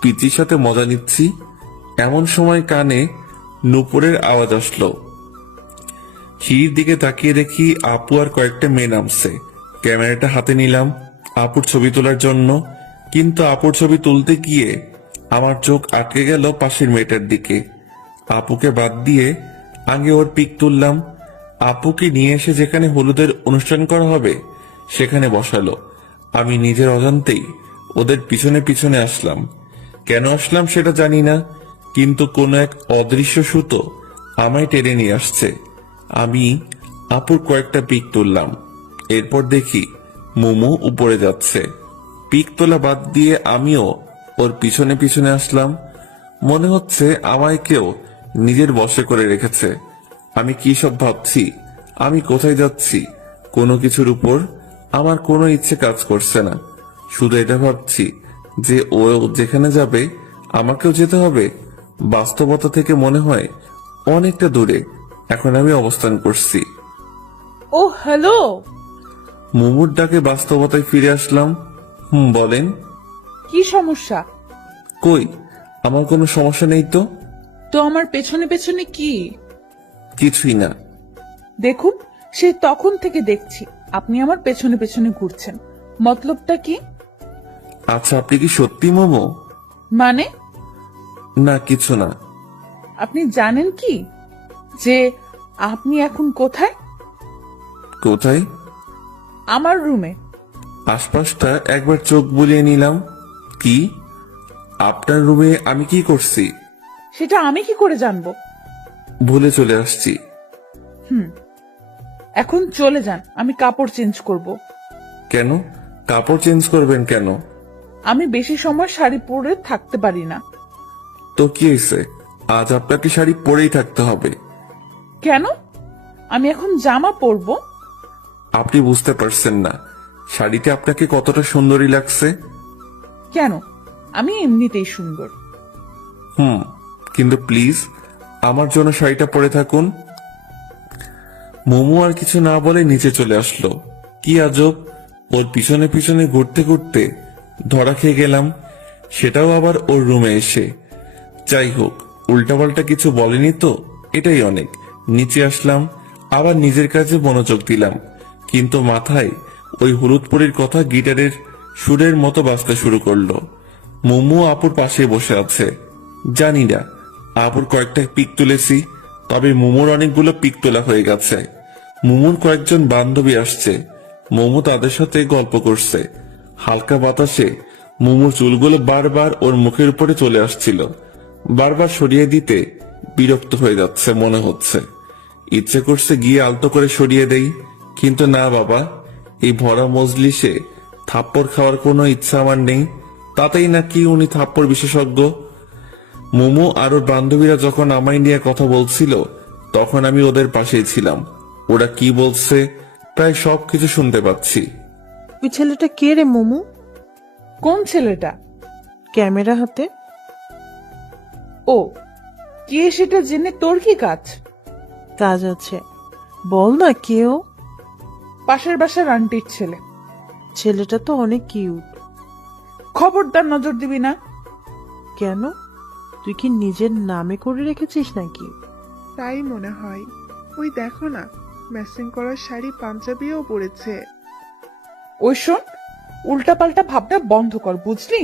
পিচির সাথে মজা নিচ্ছি, এমন সময় কানে নূপুরের আওয়াজ আসলো। সিঁড়ির দিকে তাকিয়ে দেখি আপু আর কয়েকটা মেয়ে নামছে। ক্যামেরাটা হাতে নিলাম আপুর ছবি তোলার জন্য, কিন্তু আপুর ছবি তুলতে গিয়ে আমার চোখ আটকে গেল পাশের মেয়েটার দিকে। আপুকে বাদ দিয়ে আগে ওর পিক তুললাম। আপুকে নিয়ে এসে যেখানে হলুদের অনুষ্ঠান করা হবে সেখানে বসালো। আমি নিজের অজান্তেই ওদের পিছনে পিছনে আসলাম। কেন আসলাম সেটা জানি না, কিন্তু কোনো এক অদৃশ্য সুতো আমায় টেনে নিয়ে আসছে। আমি আপুর কয়েকটা পিক তুললাম। এরপর দেখি মোমো উপরে যাচ্ছে। পিক তোলা বাদ দিয়ে আমিও ওর পিছনে পিছনে আসলাম। মনে হচ্ছে আমায় কেউ নিজের বশে করে রেখেছে। আমি কি সব ভাবছি, আমি কোথায় যাচ্ছি, কোনো কিছুর উপর আমার কোনো ইচ্ছে কাজ করছে না। শুধু এটা ভাবছি যে ও যেখানে যাবে আমাকেও যেতে হবে। বাস্তবতা থেকে মনে হয় অনেকটা দূরে এখন আমি অবস্থান করছি। ও হ্যালো। মুমুর ডাকে বাস্তবতায় ফিরে আসলাম। বলেন। কি সমস্যা? কই, আমার কোনো সমস্যা নেই তো। তো আমার পেছনে পেছনে কি? কিছুই না। দেখুন, সে তখন থেকে দেখছি আপনি আমার পেছনে পেছনে ঘুরছেন। মতলবটা কি? আচ্ছা, আপনি কি সত্যি মোমো? মানে? না, কিছু না। আপনি জানেন কি যে আপনি এখন কোথায়? কোথায়? আমার রুমে। আশপাশটা একবার চোখ বুলিয়ে নিলাম। কি? আপনার রুমে আমি কি করছি? সেটা আমি কি করে জানবো? ভুলে চলে আসছি। এখন চলে যান, আমি কাপড় চেঞ্জ করব। কেন? কাপড় চেঞ্জ করবেন কেন? আমি বেশি সময় শাড়ি পরে থাকতে পারি না। তো কি হয়েছে, আজ আপনাকে শাড়ি পরেই থাকতে হবে। কেন? আমি এখন জামা পরবো। আপনি বুঝতে পারছেন না শাড়িতে আপনাকে কতটা সুন্দরী লাগছে। কেন? আমি এমনিতেই সুন্দর। কিন্তু প্লিজ আমার জন্য শাড়িটা পরে থাকুন। মোমো আর কিছু না বলে নিচে চলে আসলো। কি আজব, ওর পিছনে পিছনে ঘুরতে ঘুরতে ধরা খেয়ে গেলাম, সেটাও আবার ওর রুমে এসে। যাই হোক, উল্টাপাল্টা কিছু বলেনি তো, এটাই অনেক। নিচে আসলাম, আবার নিজের কাজে মনোযোগ দিলাম, কিন্তু মাথায় ওই হলুদপুরের কথা গিটারের সুরের মতো বাজতে শুরু করলো। মোমো আপুর পাশে বসে আছে। জানি না আপুর কয়েকটা পিক তুলেছি, তবে মোমোর অনেকগুলো পিক তোলা হয়ে গেছে। মোমোর কয়েকজন বান্ধবী আসছে, মোমো তাদের সাথে গল্প করছে। হালকা বাতাসে মোমোর চুলগুলো বারবার ওর মুখের উপরে চলে আসছিল। বারবার সরিয়ে দিতে বিরক্ত হয়ে যাচ্ছে মনে হচ্ছে। ইচ্ছে করছে গিয়ে আলতো করে সরিয়ে দেই, কিন্তু না বাবা, এই ভরা মজলিসে থাপ্পড় খাওয়ার কোনো ইচ্ছা আমার নেই। তাতেই নাকি উনি থাপ্পড় বিশেষজ্ঞ। মোমো আর ওর বান্ধবীরা যখন আমায় নিয়ে কথা বলছিল তখন আমি ওদের পাশেই ছিলাম। ওরা কি বলছে প্রায় সবকিছু শুনতে পাচ্ছি। ওই ছেলেটা কে রে মোমো? কোন ছেলেটা? ক্যামেরা হাতে। ও, কে সেটা জেনে তোর কি কাজ? কাজ আছে, বল না কেউ। পাশের বাসার আন্টির ছেলে। ছেলেটা তো অনেক কিউট। খবরদার নজর দিবি না। কেন, তুই কি নিজের নামে করে রেখেছিস নাকি? তাই মনে হয়। ওই দেখো না, ম্যাচিং করার শাড়ি পাঞ্জাবিও পরেছে। ওই শোন, উল্টাপাল্টা ভাবনা বন্ধ কর, বুঝলি?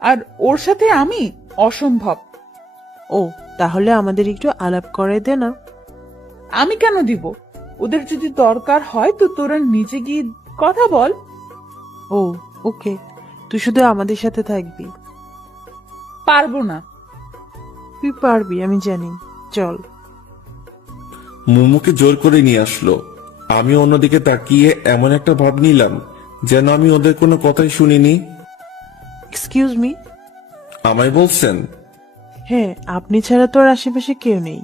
আর ওর সাথে আমি অসম্ভব। ও, তাহলে আমাদের একটু আলাপ করে দে না। আমি কেন দিব? ওদের যদি দরকার হয় তো তোরা নিচে গিয়ে কথা বল। ও, ওকে, তুই শুধু আমাদের সাথে থাকবি। পারবো না। তুই পারবি, আমি জানি। চল। মোমোকে জোর করে নিয়ে আসলো। আমি অন্যদিকে তাকিয়ে এমন একটা ভাব নিলাম যেন আমি ওদের কোনো কথাই শুনিনি। Excuse me. আমায় বলছেন? হ্যাঁ, আপনি ছাড়া তো আর আশেপাশে কেউ নেই।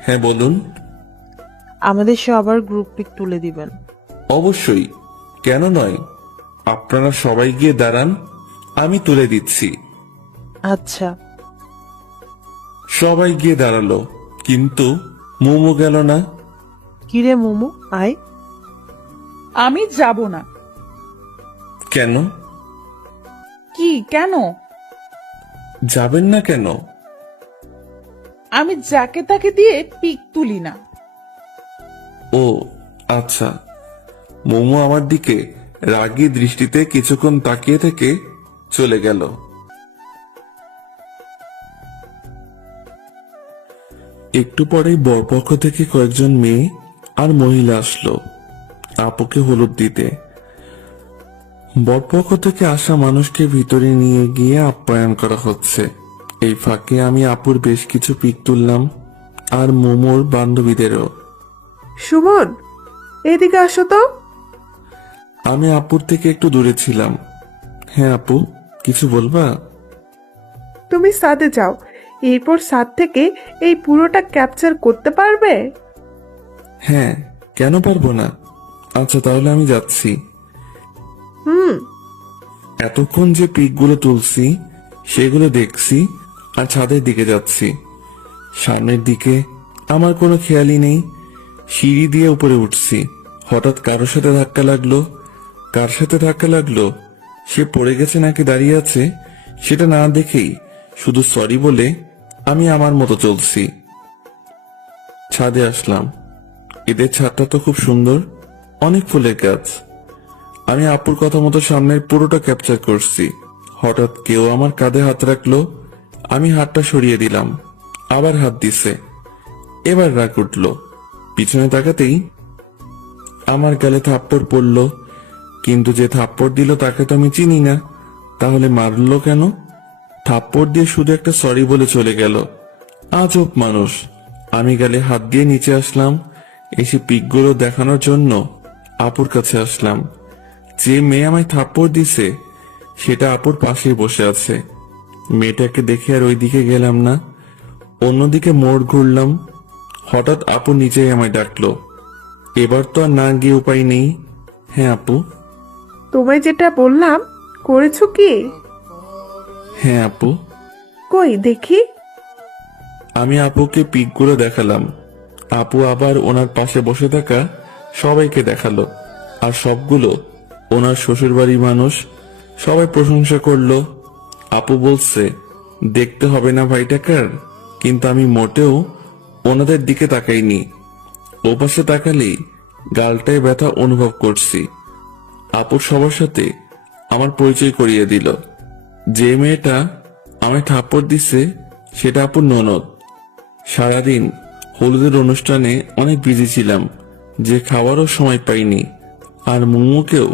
হ্যাঁ বলুন। আমাদের সবার গ্রুপ পিক তুলে দিবেন। অবশ্যই, কেন নয়। আপনারা সবাই গিয়ে দাঁড়ান, আমি তুলে দিচ্ছি। আচ্ছা। সবাই গিয়ে দাঁড়ালো, কিন্তু মোমো গেল না। কিরে মোমো, আয়। আমি যাব না। কেন? কি কেন? যাবেন না কেন? আমি যাকে তাকে দিয়ে পিক তুলি না। ও আচ্ছা। মোমো আমার দিকে রাগী দৃষ্টিতে কিছুক্ষণ তাকিয়ে থেকে চলে গেল। একটু পরেই বরপক্ষ থেকে কয়েকজন মেয়ে আর মহিলা আসলো আপুকে হলুদ দিতে। বরপক্ষ থেকে আসা মানুষকে ভিতরে নিয়ে গিয়ে আপ্যায়ন করা হচ্ছে। এই ফাঁকে আমি আপুর বেশ কিছু পিক তুললাম, আর মোমোর বান্ধবীদেরও। সুমন, এদিকে আসো তো। আমি আপুর থেকে একটু দূরে ছিলাম। হ্যাঁ আপু, কিছু বলবা? তুমি ছাদে যাও, এরপর ছাদ থেকে এই পুরোটা ক্যাপচার করতে পারবে? হ্যাঁ, কেন পারবো না। আচ্ছা তাহলে আমি যাচ্ছি। হুম। এতক্ষণ যে পিকগুলো তুলছি সেগুলো দেখছি আর ছাদের দিকে যাচ্ছি। সামনের দিকে আমার কোনো খেয়ালই নেই। সিঁড়ি দিয়ে উপরে উঠছি, হঠাৎ কারোর সাথে ধাক্কা লাগলো। কার সাথে ধাক্কা লাগলো, সে পড়ে গেছে নাকি দাঁড়িয়ে আছে সেটা না দেখেই শুধু সরি বলে আমি আমার মতো চলছি। ছাদে আসলাম। এদের ছাদটা তো খুব সুন্দর, অনেক ফুলের গাছ। আমি আপুর কথা মতো সামনের পুরোটা ক্যাপচার করছি। হঠাৎ কেউ আমার কাঁধে হাত রাখলো। আমি হাতটা সরিয়ে দিলাম, আবার হাত দিছে। এবার রাগ উঠলো। পিছনে তাকাতেই আমার গালে থাপ্পড় পড়লো, কিন্তু যে থাপ্পড় দিল তাকে তো আমি চিনি না, তাহলে মারলো কেন? থাপ্পড় দিয়ে শুধু একটা সরি বলে চলে গেল। আজব মানুষ। আমি গালে হাত দিয়ে নিচে আসলাম, এসে পিকগুলো দেখানোর জন্য আপুর কাছে আসলাম। যে মেয়ে আমায় থাপ্পড় দিছে সেটা আপুর পাশে বসে আছে। মেয়েটাকে দেখে আর ওইদিকে গেলাম না, অন্যদিকে মোড় ঘুরলাম। হঠাৎ আপু নিচেই আমায় ডাকলো। এবার তো আর না গিয়ে উপায় নেই। হ্যাঁ আপু। তোমায় যেটা বললাম করেছো কি? হ্যাঁ আপু। কই দেখি। আমি আপুকে পিকগুলো দেখালাম। আপু আবার ওনার পাশে বসে থাকা সবাইকে দেখালো, আর সবগুলো ওনার শ্বশুরবাড়ির মানুষ। সবাই প্রশংসা করলো। আপু বলছে দেখতে হবে না ভাইটাকার, কিন্তু আমি মোটেও ওনাদের দিকে তাকাইনি। ও পাশে তাকালেই গালটায় ব্যথা অনুভব করছি। আপুর সবার সাথে আমার পরিচয় করিয়ে দিল। যে মেয়েটা আমায় থাপ্পড় দিছে সেটা আপুর ননদ। সারাদিন হলুদের অনুষ্ঠানে অনেক বিজি ছিলাম, যে খাওয়ারও সময় পাইনি। আর মোমোকেও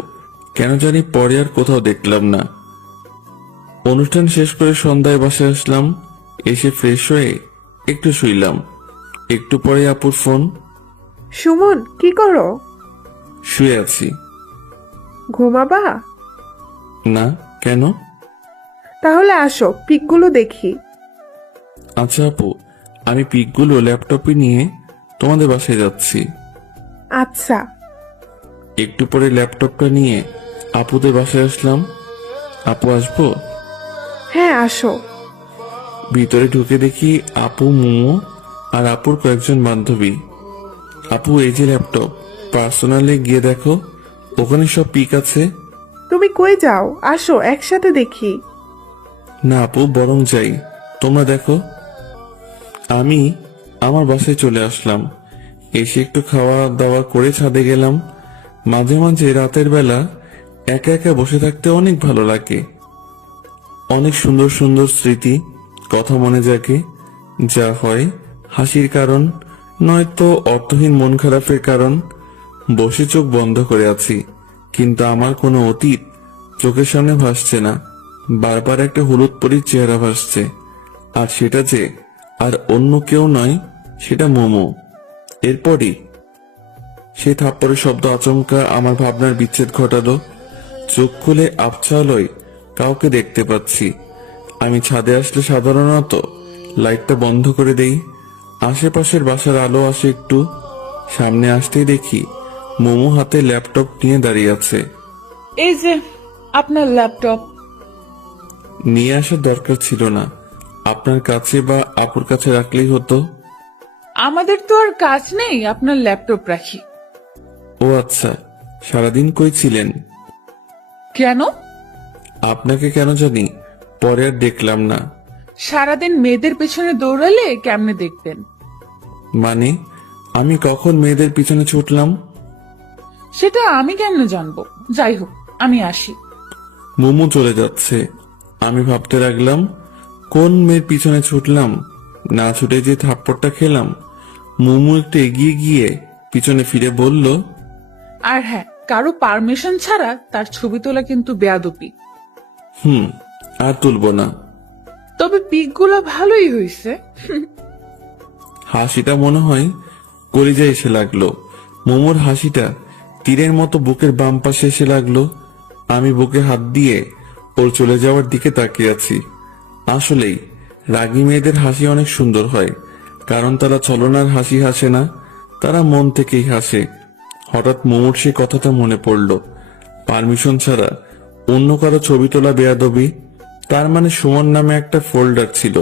কেন জানি পরে আর কোথাও দেখলাম না। অনুষ্ঠান শেষ করে সন্ধ্যায় বাসায় আসলাম। এসে ফ্রেশ হয়ে একটু শুইলাম। একটু পরে আপুর ফোন। সুমন, কি করো? শুয়ে আছি। ঘুমাবা? না, কেন? তাহলে আসো, পিকগুলো দেখি। আচ্ছা আপু, আমি পিকগুলো ল্যাপটপে নিয়ে তোমাদের বাসায় যাচ্ছি। আচ্ছা। একটু পরে ল্যাপটপটা নিয়ে আপুদের বাসায় আসলাম। আপু আসবো? হ্যাঁ আসো। ভিতরে ঢুকে দেখি আপু, মোমো আর আপুর কয়েকজন বান্ধবী। আপু এই যে ল্যাপটপ, পার্সোনালি গিয়ে দেখো, ওখানে সব পিক আছে। তুমি কই যাও? আসো একসাথে দেখি। না আপু, বরং যাই, তোমরা দেখো। আমি আমার বাসায় চলে আসলাম। এসে একটু খাওয়া দাওয়া করে ছাদে গেলাম। মাঝে মাঝে রাতের বেলা একা একা বসে থাকতে অনেক ভালো লাগে। অনেক সুন্দর সুন্দর স্মৃতি, কথা মনে জাগে, যা হয় হাসির কারণ, নয়তো অর্থহীন মন খারাপের কারণ। বসে চোখ বন্ধ করে আছি, কিন্তু আমার কোনো অতীত চোখের সামনে ভাসছে না। বারবার একটা হলুদ পরীর চেহারা ভাসছে, আর সেটা যে আর অন্য কেউ নয়, সেটা মোমো। এরপরই সেই থাপ্পড়ের শব্দ আচমকা আমার ভাবনার বিচ্ছেদ ঘটালো। চোখ খুলে আবছা আলোয় কাউকে দেখতে পাচ্ছি। আমি ছাদে আসলে সাধারণত লাইটটা বন্ধ করে দেই। আশেপাশের বাসার আলো আসে একটু। সামনে আসতেই দেখি মোমো হাতে ল্যাপটপ নিয়ে দাঁড়িয়ে আছে। এই যে আপনার ল্যাপটপ। নিয়ে আসার দরকার ছিল না, আপনার কাছে বা আপুর কাছে রাখলেই হতো। আমাদের তো আর কাজ নেই আপনার ল্যাপটপ রাখি। ও আচ্ছা, সারাদিন কই ছিলেন? কেন? আপনাকে কেন জানি পরে আর দেখলাম না। সারাদিন মেয়েদের পেছনে দৌড়ালে কেমনে দেখবেন? মানে আমি কখন মেয়েদের পিছনে ছুটলাম? সেটা আমি কেন জানবো? যাই হোক, আমি আসি। মোমো চলে যাচ্ছে। আমি ভাবতে লাগলাম, কোন মেয়ের পিছনে ছুটলাম? না ছুটে যে থাপ্পড়টা খেলাম। মোমো একটু এগিয়ে গিয়ে পিছনে ফিরে বলল, আর হ্যাঁ, কারো পারমিশন ছাড়া তার ছবি তোলা কিন্তু বেয়াদবি। আর তুলবো না। তবে পিকগুলো ভালোই হয়েছে। হাসিটা মনে হয় কলিজায় এসে লাগলো। মোমোর হাসিটা তীরের মতো বুকের বাম পাশে এসে লাগলো। আমি বুকে হাত দিয়ে ওর চলে যাওয়ার দিকে তাকিয়ে আছি। আসলেই রাগী মেয়েদের হাসি অনেক সুন্দর হয়, কারণ তারা ছলনার হাসি হাসে না, তারা মন থেকেই হাসে। হঠাৎ মোমোর সে কথাটা মনে পড়ল, পারমিশন ছাড়া অন্য কারো ছবি তোলা বেয়াদবি। তার মানে সুমন নামে একটা ফোল্ডার ছিল,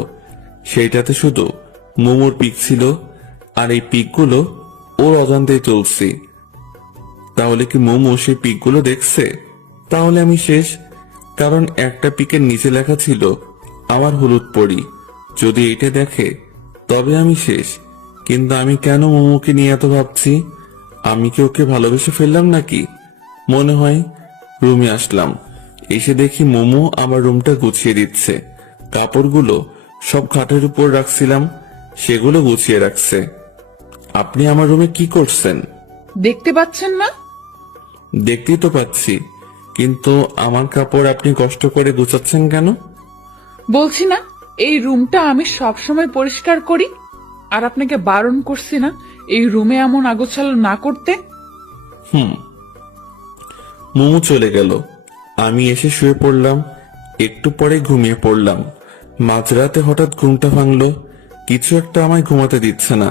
সেইটাতে শুধু মোমোর পিক ছিল, আর এই পিকগুলো ওর অজান্তেই চলছি। তাহলে কি মোমো সেই পিকগুলো দেখছে? তাহলে আমি শেষ, কারণ একটা পিকের নিচে লেখা ছিল আমার হলুদ পরি। যদি এটা দেখে তবে আমি শেষ। কিন্তু আমি কেন মোমোকে নিয়ে এত ভাবছি? আমি কি ওকে ভালোবেসে ফেললাম নাকি? মনে হয় রুমে আসলাম, এসে দেখি মোমো আমার রুমটা গুছিয়ে দিচ্ছে। কাপড়গুলো সব খাটের উপর রাখছিলাম, সেগুলো গুছিয়ে রাখছে। আপনি আমার রুমে কি করছেন? দেখতে পাচ্ছেন না? দেখতেই তো পাচ্ছি, কিন্তু আমার কাপড় আপনি কষ্ট করে গুছাচ্ছেন কেন? বলছি না, এই রুমটা আমি সবসময় পরিষ্কার করি, আর আপনাকে বারণ করছি না এই রুমে এমন আগোছালো না করতে। মোমো চলে গেল। আমি এসে শুয়ে পড়লাম। একটু পরে ঘুমিয়ে পড়লাম। মাঝরাতে হঠাৎ ঘুমটা ভাঙলো। কিছু একটা আমায় ঘুমাতে দিচ্ছে না।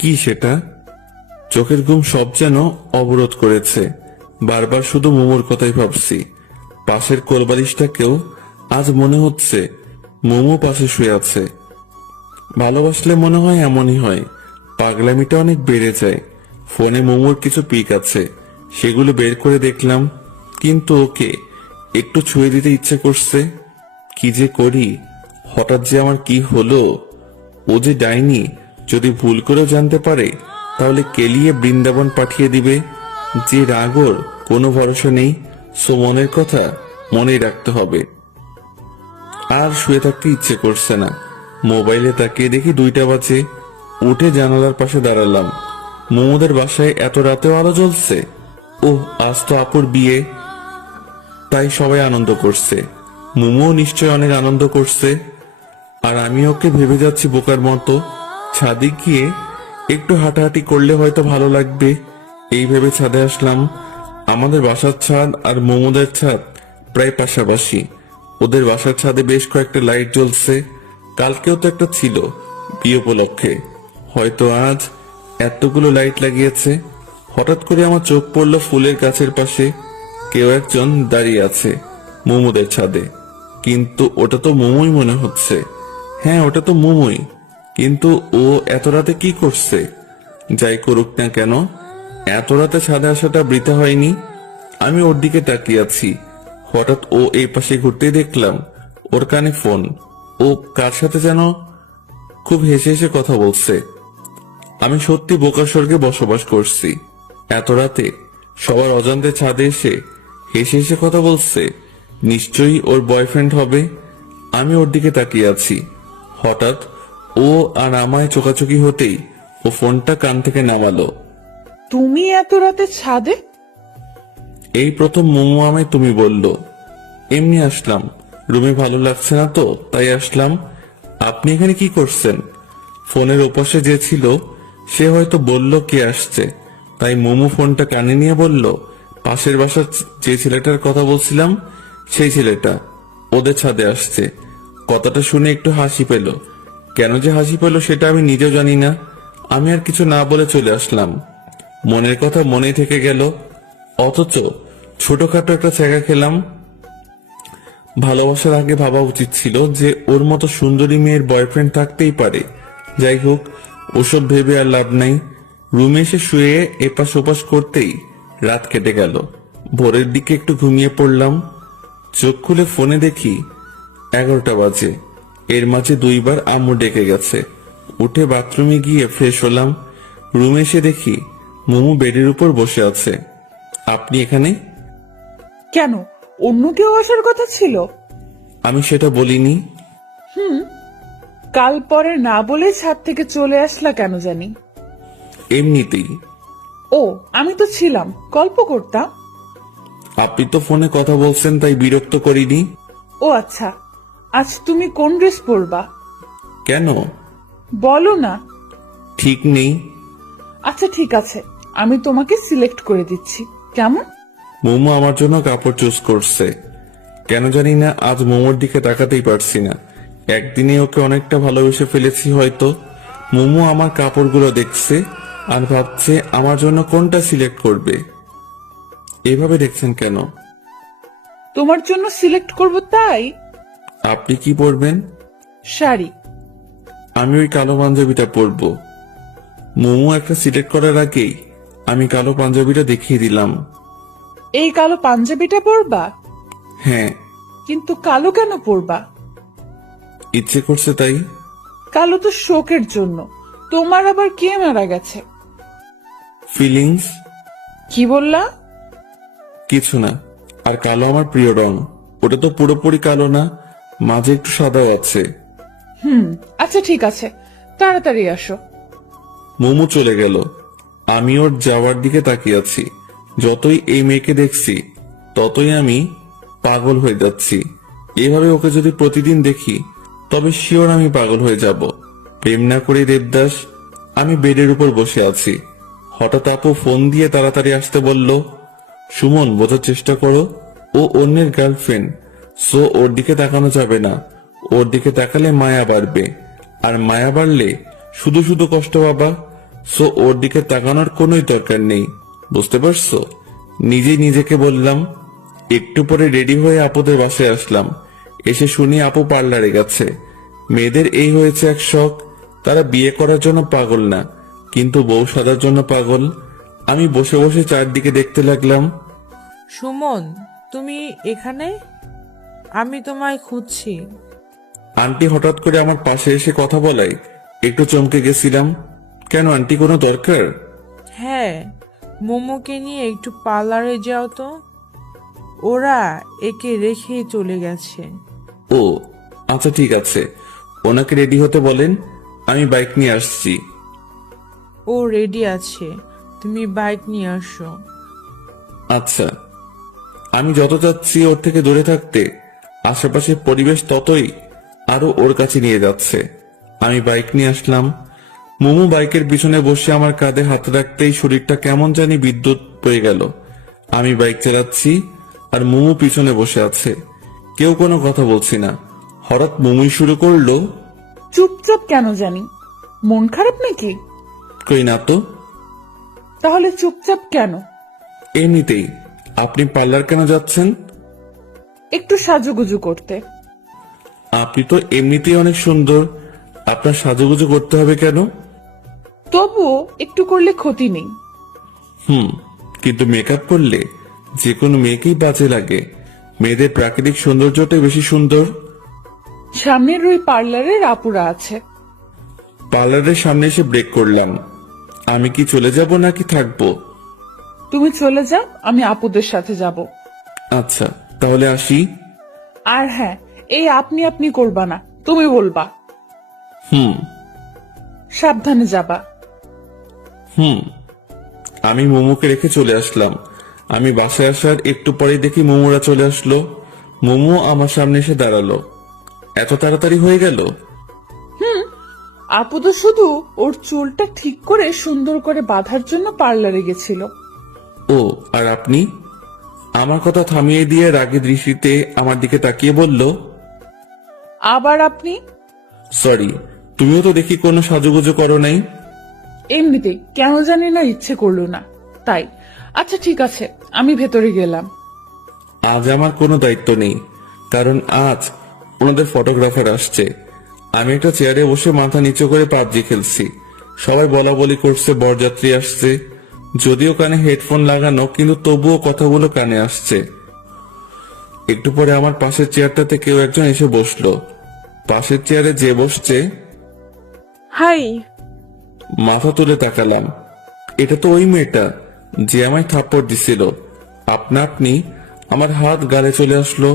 কি সেটা? চোখের ঘুম সব যেন অবরোধ করেছে। বারবার শুধু মোমোর কথাই ভাবছি। পাশের কোলবালিশটাকেও আজ মনে হচ্ছে মোমো পাশে শুয়ে আছে। ভালোবাসলে মনে হয় এমনই হয়, পাগলামিটা অনেক বেড়ে যায়। ফোনে মোমোর কিছু পিক আছে, সেগুলো বের করে দেখলাম, কিন্তু ওকে একটু ছুঁয়ে দিতে ইচ্ছে করছে। কি যে করি, হঠাৎ যে আমার কি হলো? ও যে ডাইনি, যদি ভুল করেও জানতে পারে তাহলে কেলিয়ে বৃন্দাবন পাঠিয়ে দিবে। যে রাগর কোনো ভরসা নেই, সো মনের কথা মনেই রাখতে হবে। আর শুয়ে থাকতে ইচ্ছে করছে না। মোবাইলে তাকিয়ে দেখি 2টা বাজে। উঠে জানালার পাশে দাঁড়ালাম। মোমোদের বাসায় এত রাতেও আলো জ্বলছে। ও আজ তো আপুর বিয়ে, তাই সবাই আনন্দ করছে। মোমো নিশ্চয় অনেক আনন্দ করছে, আর আমি ওকে ভেবে যাচ্ছি বোকার মতো। ছাদে গিয়ে একটু হাঁটাহাঁটি করলে হয়তো ভালো লাগবে, এই ভেবে ছাদে আসলাম। আমাদের বাসার ছাদ আর মোমোদের ছাদ প্রায় পাশাপাশি। ওদের বাসার ছাদে বেশ কয়েকটা লাইট জ্বলছে। কালকেও তো একটা ছিল বিয়ে উপলক্ষে, হয়তো আজ এতগুলো লাইট লাগিয়েছে। হঠাৎ করে আমার চোখ পড়ল ফুলের গাছের পাশে কেউ একজন দাঁড়িয়ে আছে মোমোদের ছাদে। কিন্তু ওটা তো মোমোই মনে হচ্ছে। হ্যাঁ, ওটা তো মোমোই, কিন্তু ও এত রাতে কি করছে? যাই করুক না কেন, এত রাতে ছাদে আসাটা বৃথা হয়নি। আমি ওর দিকে তাকিয়ে আছি। হঠাৎ ও এই পাশে ঘুরতে দেখলাম ওর কানে ফোন। ও কার সাথে যেন খুব হেসে হেসে কথা বলছে। আমি সত্যি বোকার স্বর্গে বসবাস করছি। এত রাতে সবার অজান্তে ছাদে এসে হেসে হেসে কথা বলছে। নিশ্চয়ই ওর বয়ফ্রেন্ড হবে। আমি ওর দিকে তাকিয়ে আছি। হঠাৎ ও আর আমায় চোকাচোকি হতেই ও ফোনটা কান থেকে নামালো। তুমি এত রাতে ছাদে? এই প্রথম মোমো আমায় তুমি বলল। এমনি আসলাম, রুমে ভালো লাগছে না তো তাই আসলাম। আপনি এখানে কি করছেন? ফোনের ওপাশে যে ছিল সে হয়তো বলল কে আসছে, তাই মোমো ফোনটা কানে নিয়ে বলল, পাশের বাসার যে ছেলেটার কথা বলছিলাম সেই ছেলেটা ওদের ছাদে আসছে। কথাটা শুনে একটু হাসি পেল। কেন যে হাসি পেল সেটা আমি নিজেও জানি না। আমি আর কিছু না বলে চলে আসলাম। মনের কথা মনে থেকে গেল, অথচ ছোটখাটো একটা ছ্যাঁকা খেলাম। ভালোবাসার আগে ভাবা উচিত ছিল যে ওর মতো সুন্দরী মেয়ের বয়ফ্রেন্ড থাকতেই পারে। যাই হোক, ওসব ভেবে আর লাভ নাই। রুমে এসে শুয়ে এপাশ ওপাশ করতেই রাত কেটে গেল। ভোরের দিকে একটু ঘুমিয়ে পড়লাম। চোখ খুলে ফোনে দেখি 11টা বাজে। এর মাঝে 2বার আম্মু ডেকে গেছে। উঠে বাথরুমে গিয়ে ফ্রেশ হলাম। রুমে এসে দেখি মোমো বেডের উপর বসে আছে। আপনি এখানে? কেন, অন্য কেউ আসার কথা ছিল? আমি সেটা বলিনি। কাল পরে না বলে ছাদ থেকে চলে আসলা কেন জানি? এমনিতেই। ও, আমি তো ছিলাম, গল্প করতাম। আপনি তো ফোনে কথা বলছেন তাই বিরক্ত করিনি। ও আচ্ছা, আজ তুমি কোন ড্রেস পরবা? কেন? বলো না। ঠিক নেই। আচ্ছা ঠিক আছে, আমি তোমাকে সিলেক্ট করে দিচ্ছি, কেমন? মোমো আমার জন্য কাপড় চুজ করছে। কেন জানি না আজ মোমোর দিকে তাকাতেই পারছি না। একদিনে ওকে অনেকটা ভালোবেসে ফেলেছি হয়তো। মোমো আমার কাপড়গুলো দেখছে আর ভাবছে আমার জন্য কোনটা সিলেক্ট করবে। এভাবে দেখছেন কেন? তোমার জন্য সিলেক্ট করব তাই। আপনি কি পরবেন? শাড়ি। আমি ওই কালো পাঞ্জাবিটা পরবো। মোমো একটা সিলেক্ট করার আগেই আমি কালো পাঞ্জাবিটা দেখিয়ে দিলাম। এই কালো পাঞ্জাবিটা পরবা? হ্যাঁ, কিন্তু কালো কেন পরবা? ইচ্ছে করছে তাই। কালো তো শোকের জন্য। তোমার আবার কে মারা গেছে? ফিলিংস। কি বললা? কিছু না। আর কালো আমার প্রিয় রং। ওটা তো পুরোপুরি কালো না, মাঝে একটু সাদাও আছে। আচ্ছা ঠিক আছে, তাড়াতাড়ি আসো। মোমো চলে গেল। আমি ওর যাওয়ার দিকে তাকিয়ে আছি। যতই এই মেয়েকে দেখছি ততই আমি পাগল হয়ে যাচ্ছি। এভাবে ওকে যদি প্রতিদিন দেখি তবে শিওর আমি পাগল হয়ে যাব। প্রেম না করে দেবদাস। আমি বেডের উপর বসে আছি। হঠাৎ আপু ফোন দিয়ে তাড়াতাড়ি আসতে বলল। সুমন, বোঝার চেষ্টা করো, ও অন্যের গার্লফ্রেন্ড, সো ওর দিকে তাকানো যাবে না। ওর দিকে তাকালে মায়া বাড়বে, আর মায়া বাড়লে শুধু শুধু কষ্ট পাবা। সো ওর দিকে তাকানোর কোনোই দরকার নেই, বুঝতে পারছো? নিজেই নিজেকে বললাম। একটু পরে রেডি হয়ে আপুদের বাসায় আসলাম। এসে শুনি আপু পার্লারে গেছে। মেয়েদের এই হয়েছে এক শখ, তারা বিয়ে করার জন্য পাগল না, কিন্তু বউ সাজার জন্য পাগল। আমি বসে বসে চারদিকে দেখতে লাগলাম। সুমন, তুমি এখানে? আমি তোমায় খুঁজছি। আন্টি হঠাৎ করে আমার পাশে এসে কথা বলায় একটু চমকে গেছিলাম। কেন আন্টি, কোনো দরকার? হ্যাঁ, মোমোকে নিয়ে একটু পার্লারে যাও তো। ওরা একে রেখেই চলে গেছে। ও আচ্ছা ঠিক আছে, ওনাকে রেডি হতে বলেন, আমি বাইক নিয়ে আসছি। ও রেডি আছে, তুমি বাইক নিয়ে আসো। আচ্ছা। আমি যত চাচ্ছি ওর থেকে দূরে থাকতে, আশেপাশের পরিবেশ ততই আরো ওর কাছে নিয়ে যাচ্ছে। আমি বাইক নিয়ে আসলাম। মোমো বাইকের পিছনে বসে আমার কাঁধে হাত রাখতেই শরীরটা কেমন জানি বিদ্যুৎ পেয়ে গেল। আমি বাইক চালাচ্ছি আর মোমো পিছনে বসে আছে। কেউ কোনো কথা বলছি না। হঠাৎ মোমোই শুরু করলো। চুপচাপ কেন জানি? মন খারাপ নাকি? কই না তো। তাহলে চুপচাপ কেন? এমনিতেই। আপনি পার্লার কেন যাচ্ছেন? একটু সাজুগুজু করতে। আপনি তো এমনিতেই অনেক সুন্দর, আপনার সাজুগুজু করতে হবে কেন? তবুও একটু করলে ক্ষতি নেই। কিন্তু মেকআপ করলে যে কোনো মেয়েকেই বাজে লাগে। মেয়েদের প্রাকৃতিক সৌন্দর্যটাই বেশি সুন্দর। সামনের ওই পার্লারের আপুরা আছে। পার্লারের সামনে এসে ব্রেক করলাম। আমি কি চলে যাব নাকি থাকবো? তুমি চলে যাও, আমি আপুদের সাথে যাব। আচ্ছা তাহলে আসি। আর হ্যাঁ, এই আপনি আপনি করবা না, তুমি বলবা। হুম সাবধানে যাবা। হুম আমি মোমোকে রেখে চলে আসলাম। আমি বাসায় আসার একটু পরেই দেখি মোমোরা চলে আসলো। মোমো আমার সামনে এসে দাঁড়ালো। এত তাড়াতাড়ি হয়ে গেল? আপু তো শুধু ওর চুলটা ঠিক করে সুন্দর করে বাঁধার জন্য পার্লারে গেছিল। ও, আর আপনি? আমার কথা থামিয়ে দিয়ে রাগী দৃষ্টিতে আমার দিকে তাকিয়ে বলল, আবার আপনি? সরি, তুমিও তো দেখি কোনো সাজুগুজু করো নাই। এমনিতেই কেন জানি না ইচ্ছে করলো না, তাই। আচ্ছা ঠিক আছে, আমি ভেতরে গেলাম। আজ আমার কোনো দায়িত্ব নেই, কারণ আজ ওনাদের ফটোগ্রাফার আসছে। আমি একটা চেয়ারে বসে মাথা নিচু করে পাবজি খেলছি। সবাই বলা বলি করছে বরযাত্রী আসছে। যদিও কানে হেডফোন লাগানো, কিন্তু তবুও কথাগুলো কানে আসছে। একটু পরে আমার পাশের চেয়ারটাতে কেউ একজন এসে বসলো। পাশের চেয়ারে যে বসছে, হাই। মাথা তুলে তাকালাম। এটা তো ওই মেয়েটা যে আমায় থাপ্পড় দিছিল। আপনা আপনি আমার হাত গালে চলে আসলো।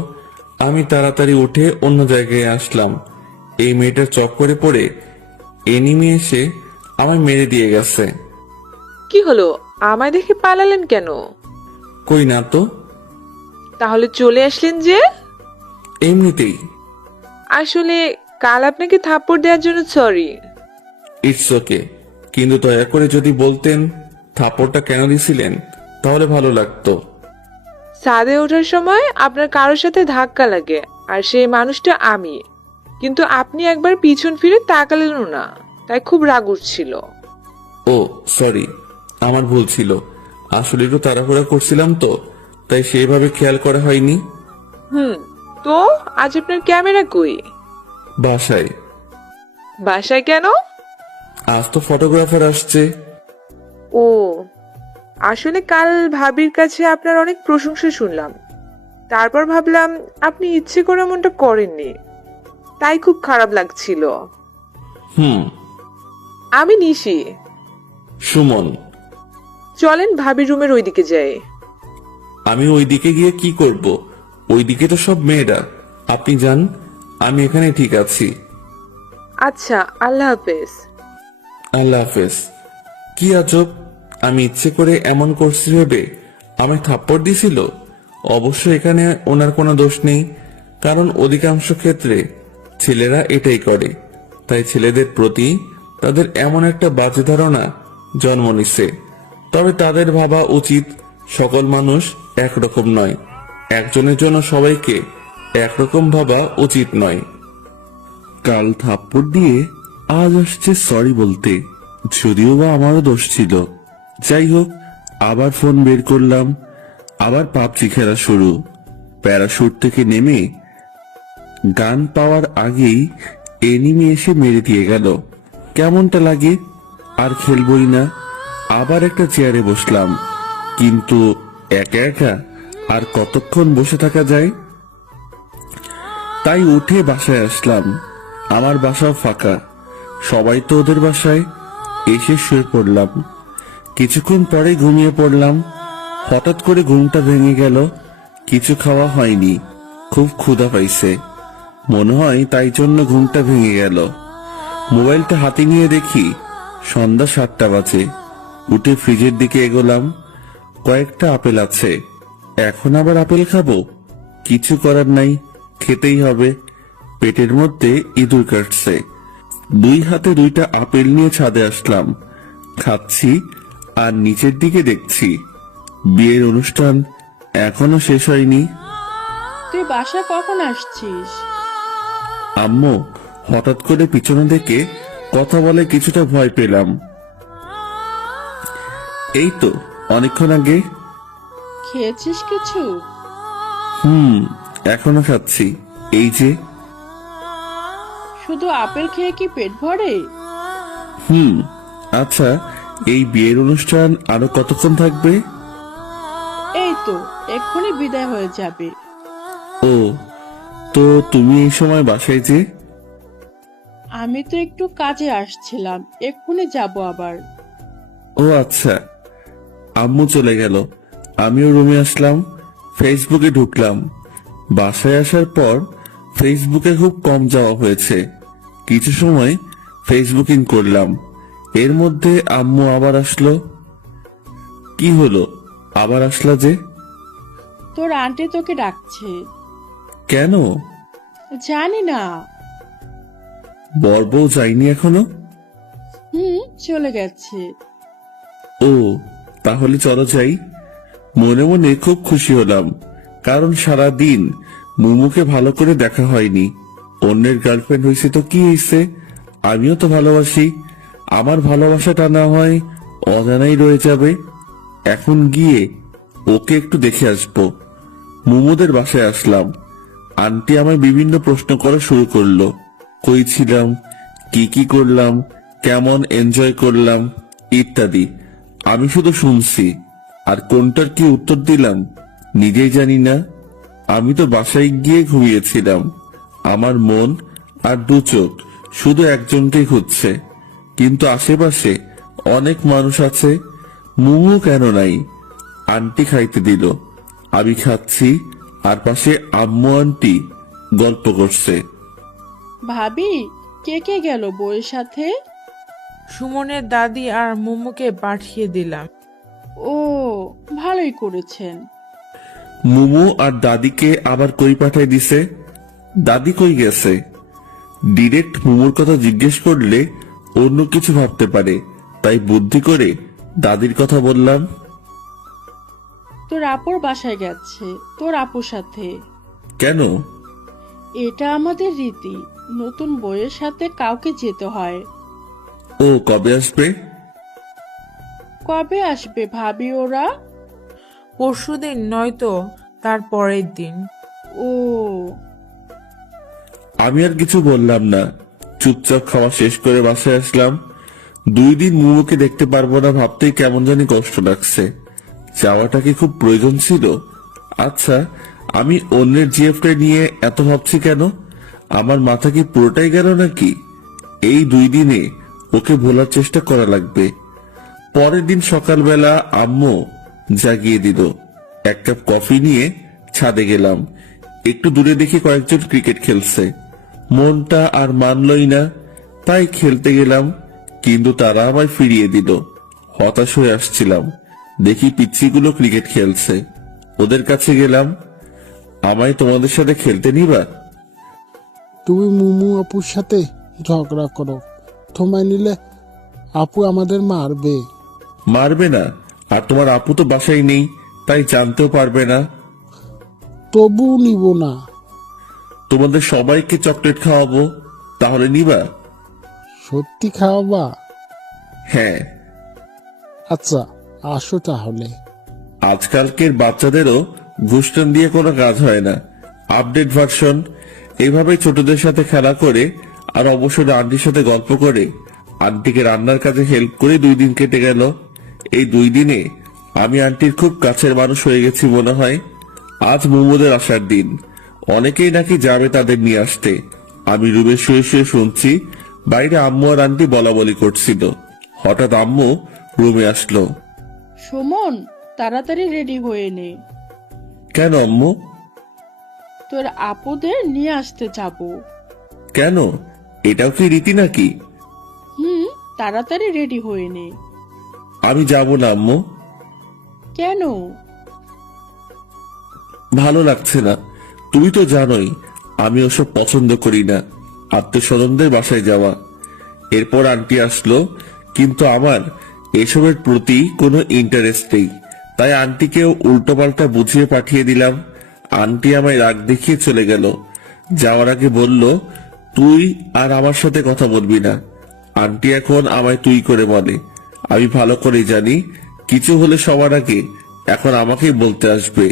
আমি তাড়াতাড়ি উঠে অন্য জায়গায় আসলাম। এই মেয়েটার চক্করে পড়ে এনিমি এসে আমায় মেরে দিয়ে গেছে। কি হলো, আমায় দেখে পালালেন কেন? কই না তো, তাহলে চলে আসলেন যে? এমনিতেই। আসলে কাল আপনাকে থাপ্পড় দেওয়ার জন্য সরি। ইটস ওকে, কিন্তু দয়া করে যদি বলতেন থাপ্পড়টা কেন দিছিলেন তাহলে ভালো লাগতো। ছাদে ওঠার সময় আপনার কারোর সাথে ধাক্কা লাগে, আর সেই মানুষটা আমি। কিন্তু আপনি একবার পিছন ফিরে তাকালেনও না, তাই খুব রাগ উঠছিল। ও সরি, আমার ভুল ছিল। আসলে একটু তাড়াহুড়া করছিলাম তো, তাই সেইভাবে খেয়াল করা হয়নি। তো আজ আপনার ক্যামেরা কই? বাসায়। বাসায় কেন? আজ তো ফটোগ্রাফার আসছে। ও, আসলে কাল ভাবির কাছে আপনার অনেক প্রশংসা শুনলাম। তারপর ভাবলাম আপনি ইচ্ছে করে মনটা করেননি, তাই খুব খারাপ লাগছিল। হুম। আমি নিশি। সুমন। চলেন ভাবির রুমের ওইদিকে যাই। আমি ওইদিকে গিয়ে কি করব? ওইদিকে তো সব মেয়েরা। আপনি যান, আমি এখানে ঠিক আছি। আচ্ছা, আল্লাহ হাফেজ। আল্লাহ হাফেজ। কি আজব, আমি ইচ্ছে করে এমন করছি ভেবে আমায় থাপ্পড় দিছিল। অবশ্য এখানে ওনার কোনো দোষ নেই, কারণ অধিকাংশ ক্ষেত্রে ছেলেরা এটাই করে। তাই ছেলেদের প্রতি তাদের এমন একটা বাজে ধারণা জন্ম নিছে। তবে তাদের ভাবা উচিত সকল মানুষ একরকম নয়। একজনের জন্য সবাইকে একরকম ভাবা উচিত নয়। কাল থাপ্পড় দিয়ে আজ আসছে সরি বলতে, যদিও বা আমারও দোষ ছিল। যাই হোক, আবার ফোন বের করলাম। আবার পাবজি খেলা শুরু। প্যারাশুট থেকে নেমে গান পাওয়ার আগেই এনিমি এসে মেরে দিয়ে গেল। কেমনটা লাগে? আর খেলবই না। আবার একটা চেয়ারে বসলাম, কিন্তু একা একা আর কতক্ষণ বসে থাকা যায়? তাই উঠে বাসায় আসলাম। আমার বাসাও ফাঁকা, সবাই তো ওদের বাসায়। এসে শুয়ে পড়লাম। কিছুক্ষণ পরে ঘুমিয়ে পড়লাম। হঠাৎ করে ঘুমটা ভেঙে গেল। কিছু খাওয়া হয়নি, খুব ক্ষুধা পাইছে মনে হয়, তাই জন্য ঘুমটা ভেঙে গেল। মোবাইলটা হাতে নিয়ে দেখি সন্ধ্যা 7টা বাজে। উঠে ফ্রিজের দিকে এগোলাম। কয়েকটা আপেল আছে, এখন আবার আপেল খাবো? কিছু করার নাই, খেতেই হবে। পেটের মধ্যে ইঁদুর কাটছে। 2 হাতে 2টা আপেল নিয়ে ছাদে আসলাম। খাচ্ছি আর নিচের দিকে দেখছি বিয়ের অনুষ্ঠান এখনো শেষ হয়নি। তুই বাসায় কখন আসছিস? আম্মু হঠাৎ করে পিছনে থেকে কথা বলে কিছুটা ভয় পেলাম। এই তো অনেকক্ষণ আগে। খেয়েছিস কিছু? এখনো খাচ্ছি, এই যে। শুধু আপেল খেয়ে কি পেট ভরে? আচ্ছা, এই বিয়ের অনুষ্ঠান আরো কতক্ষণ থাকবে? এই তো এক্ষুনি বিদায় হয়ে যাবে। ও, তো তুমি এই সময় বাসায় যে? আমি তো একটু কাজে আসছিলাম, এক্ষুনি যাব আবার। ও আচ্ছা। আম্মু চলে গেল, আমিও রুমে আসলাম। ফেসবুকে ঢুকলাম। বাসায় আসার পর ফেসবুকে খুব কম যাওয়া হয়েছে। কিছু সময় ফেসবুকিং করলাম, এর মধ্যে আম্মু আবার আসলো। কি হলো, আবার আসলা যে? তোর আন্টি তোকে ডাকছে। কেন? জানি না। বর বউ যায়নি এখনো? চলে গেছে। ও, তাহলে চলো যাই। মনে মনে খুব খুশি হলাম, কারণ সারা দিন মুমুকে ভালো করে দেখা হয়নি। অন্যের গার্লফ্রেন্ড হয়েছে তো কি হয়েছে, আমিও তো ভালোবাসি। আমার ভালোবাসাটা না হয় অজানাই রয়ে যাবে। এখন গিয়ে ওকে একটু দেখে আসবো। মুমুদের বাসায় আসলাম। আন্টি আমায় বিভিন্ন প্রশ্ন করা শুরু করলো। কই ছিলাম, কি করলাম, কেমন এনজয় করলাম ইত্যাদি। আমি শুধু শুনছি, আর কোনটার কি উত্তর দিলাম নিজেই জানি না। আমি তো বাসায় গিয়ে ঘুমিয়েছিলাম। আমার মন আর দু চোখ শুধু একজনকেই খুঁজছে, কিন্তু আশেপাশে অনেক মানুষ আছে। মুমু কেন নাই? আন্টি খাইতে দিল, আমি খাচ্ছি, আর পাশে আম্মু আন্টি গল্প করছে। ভাবি, কে কে গেল বউয়ের সাথে? সুমনের দাদি আর মুমুকে পাঠিয়ে দিলাম। ও, ভালোই করেছেন। মুমু আর দাদিকে আবার কই পাঠাই দিছে? দাদি কই গেছে? ডিরেক্ট মুমুর কথা জিজ্ঞেস করলে অন্য কিছু ভাবতে পারে, তাই বুদ্ধি করে দাদির কথা বললাম। তোর আপুর বাসায় গেছে, তোর আপুর সাথে। কেন? এটা আমাদের রীতি, নতুন বউয়ের সাথে কাউকে যেতে হয়। ও কবে আসবে? কবে আসবে ভাবি ওরা? পরশুদিন নয়তো তার পরের দিন। ও, আমি আর কিছু বললাম না, চুপচাপ খাওয়া শেষ করে বাসায় আসলাম। 2 দিন মুমুকে দেখতে পারবো না ভাবতেই কেমন জানি কষ্ট লাগছে। যাওয়াটা কি খুব প্রয়োজন ছিল? আচ্ছা, আমি অন্যের জিএফটা নিয়ে এত ভাবছি কেন? আমার মাথা কি পুরোটাই গেল নাকি? এই 2 দিনে ওকে ভোলার চেষ্টা করা লাগবে। পরের দিন সকালবেলা আম্মু জাগিয়ে দিল। 1 কাপ কফি নিয়ে ছাদে গেলাম। একটু দূরে দেখি কয়েকজন ক্রিকেট খেলছে। মনটা আর মানলই না, তাই খেলতে গেলাম, কিন্তু তারা আমায় ফিরিয়ে দিল। হতাশ হয়ে আসছিলাম, দেখি পিচ্ছিগুলো ক্রিকেট খেলছে। ওদের কাছে গেলাম, আমায় তোমাদের সাথে খেলতে নিবা? তুমি মুমু আপুর সাথে ঝগড়া করো, তোমায় নিলে আপু আমাদের মারবে। মারবে না, আর তোমার আপু তো বাসায় নেই, তাই জানতেও পারবে না। তবু নিব না। তোমাদের সবাইকে চকলেট খাওয়াবো, তাহলে নিবা? সত্যি খাওয়াবা? হ্যাঁ। আচ্ছা, আসো তাহলে। আজকালকের বাচ্চাদেরও ঘুষটান দিয়ে কোনো কাজ হয় না, আপডেট ভার্সন। এইভাবে ছোটদের সাথে খেলা করে আর অবসরে আন্টির সাথে গল্প করে আন্টিকে রান্নার কাজে হেল্প করে 2 দিন কেটে গেল। এই 2 দিনে আমি আন্টির খুব কাছের মানুষ হয়ে গেছি মনে হয়। আজ মোমোদের আসার দিন, অনেকেই নাকি যাবে তাদের নিয়ে আসতে। আমি রুমে শুয়ে শুয়ে শুনছি, বাইরে আম্মু আর আন্টি বলা বলি করছিল। হঠাৎ আম্মু রুমে আসলো। সুমন, তাড়াতাড়ি রেডি হয়ে নে, কেন আম্মু? তোর আপুদের নিয়ে আসতে যাব। কেন? এটাও কি রীতি নাকি? তাড়াতাড়ি রেডি হয়ে নে। আমি যাব না আম্মু। কেন? ভালো লাগছে না, তুমি তো জানোই আমি ওসব পছন্দ করি না, আত্মীয়স্বজনদের বাসায় যাওয়া। এরপর আন্টি আসলো, কিন্তু আমার এসবের প্রতি কোনো ইন্টারেস্ট নেই, তাই আন্টিকেও উল্টোপাল্টা বুঝিয়ে পাঠিয়ে দিলাম। আন্টি আমায় রাগ দেখিয়ে চলে গেল। যাওয়ার আগে বলল, তুই আর আমার সাথে কথা বলবি না। আন্টি এখন আমায় তুই করে বলে। আমি ভালো করেই জানি কিছু হলে সবার আগে এখন আমাকেই বলতে আসবে।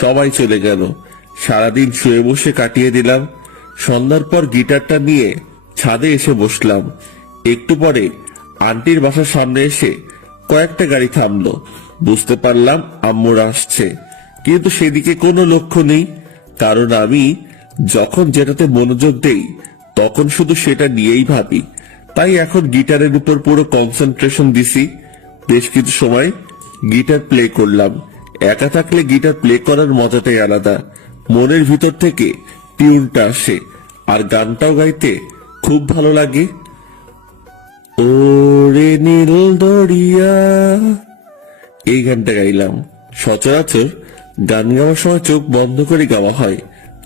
সবাই চলে গেল। সারাদিন শুয়ে বসে কাটিয়ে দিলাম। সন্ধ্যার পর গিটারটা নিয়ে ছাদে এসে বসলাম। একটু পরে আন্টির বাসার সামনে এসে কয়েকটা গাড়ি থামলো। বুঝতে পারলাম আম্মুরা আসছে, কিন্তু সেদিকে কোনো লক্ষ্য নেই, কারণ আমি যখন যেটাতে মনোযোগ দেই তখন শুধু সেটা নিয়েই ভাবি। তাই এখন গিটারের উপর পুরো কনসেন্ট্রেশন দিছি। বেশ কিছু সময় গিটার প্লে করলাম। একা থাকলে গিটার প্লে করার মজাটাই আলাদা। মনের ভিতর থেকে টিউনটা আসে আর গানটাও গাইতে খুব ভালো লাগে। ওরে নীল দরিয়া, এই গানটা গাইলাম। সচরাচর গান গাওয়ার সময় চোখ বন্ধ করে গাওয়া হয়,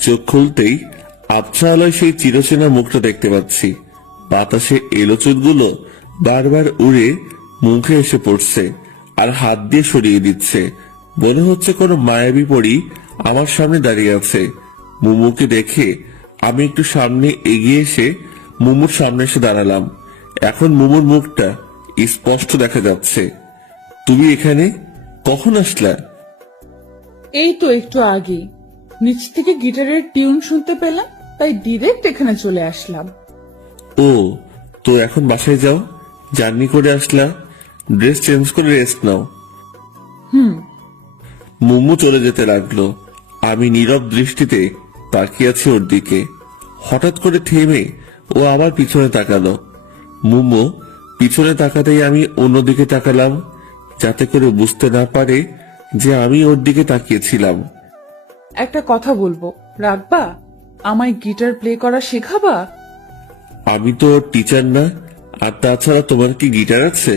চোখ খুলতেই আবছা আলোয় সেই চিরচেনা মুখটা দেখতে পাচ্ছি। বাতাসে এলো চুলগুলো বারবার উড়ে মুখে এসে পড়ছে আর হাত দিয়ে সরিয়ে দিচ্ছে। মনে হচ্ছে কোনো মায়াবী পরী আমার সামনে দাঁড়িয়ে আছে। মুমুকে দেখে আমি একটু সামনে এগিয়ে এসে মুমুর সামনে এসে দাঁড়ালাম। এখন মুমুর মুখটা স্পষ্ট দেখা যাচ্ছে। তুমি এখানে কখন আসলা? এই তো একটু আগেই নিচ থেকে গিটারের টিউন শুনতে পেলাম, তাই ডিরেক্ট এখানে চলে আসলাম। ও, তো এখন বাসায় যাও, জার্নি করে আসলা, ড্রেস চেঞ্জ করে রেস্ট নাও। মুমু চলে যেতে লাগলো। আমি নীরব দৃষ্টিতে তাকিয়ে আছি ওর দিকে। হঠাৎ করে থেমে ও আমার পিছনে তাকালো। মুমু পিছনে তাকাতেই আমি অন্যদিকে তাকালাম, যাতে করে বুঝতে না পারে যে আমি ওর দিকে তাকিয়েছিলাম। একটা কথা বলবো, রাখবা? আমায় গিটার প্লে করা শেখাবা? আমি তো ওর টিচার না, আর তাছাড়া তোমার কি গিটার আছে?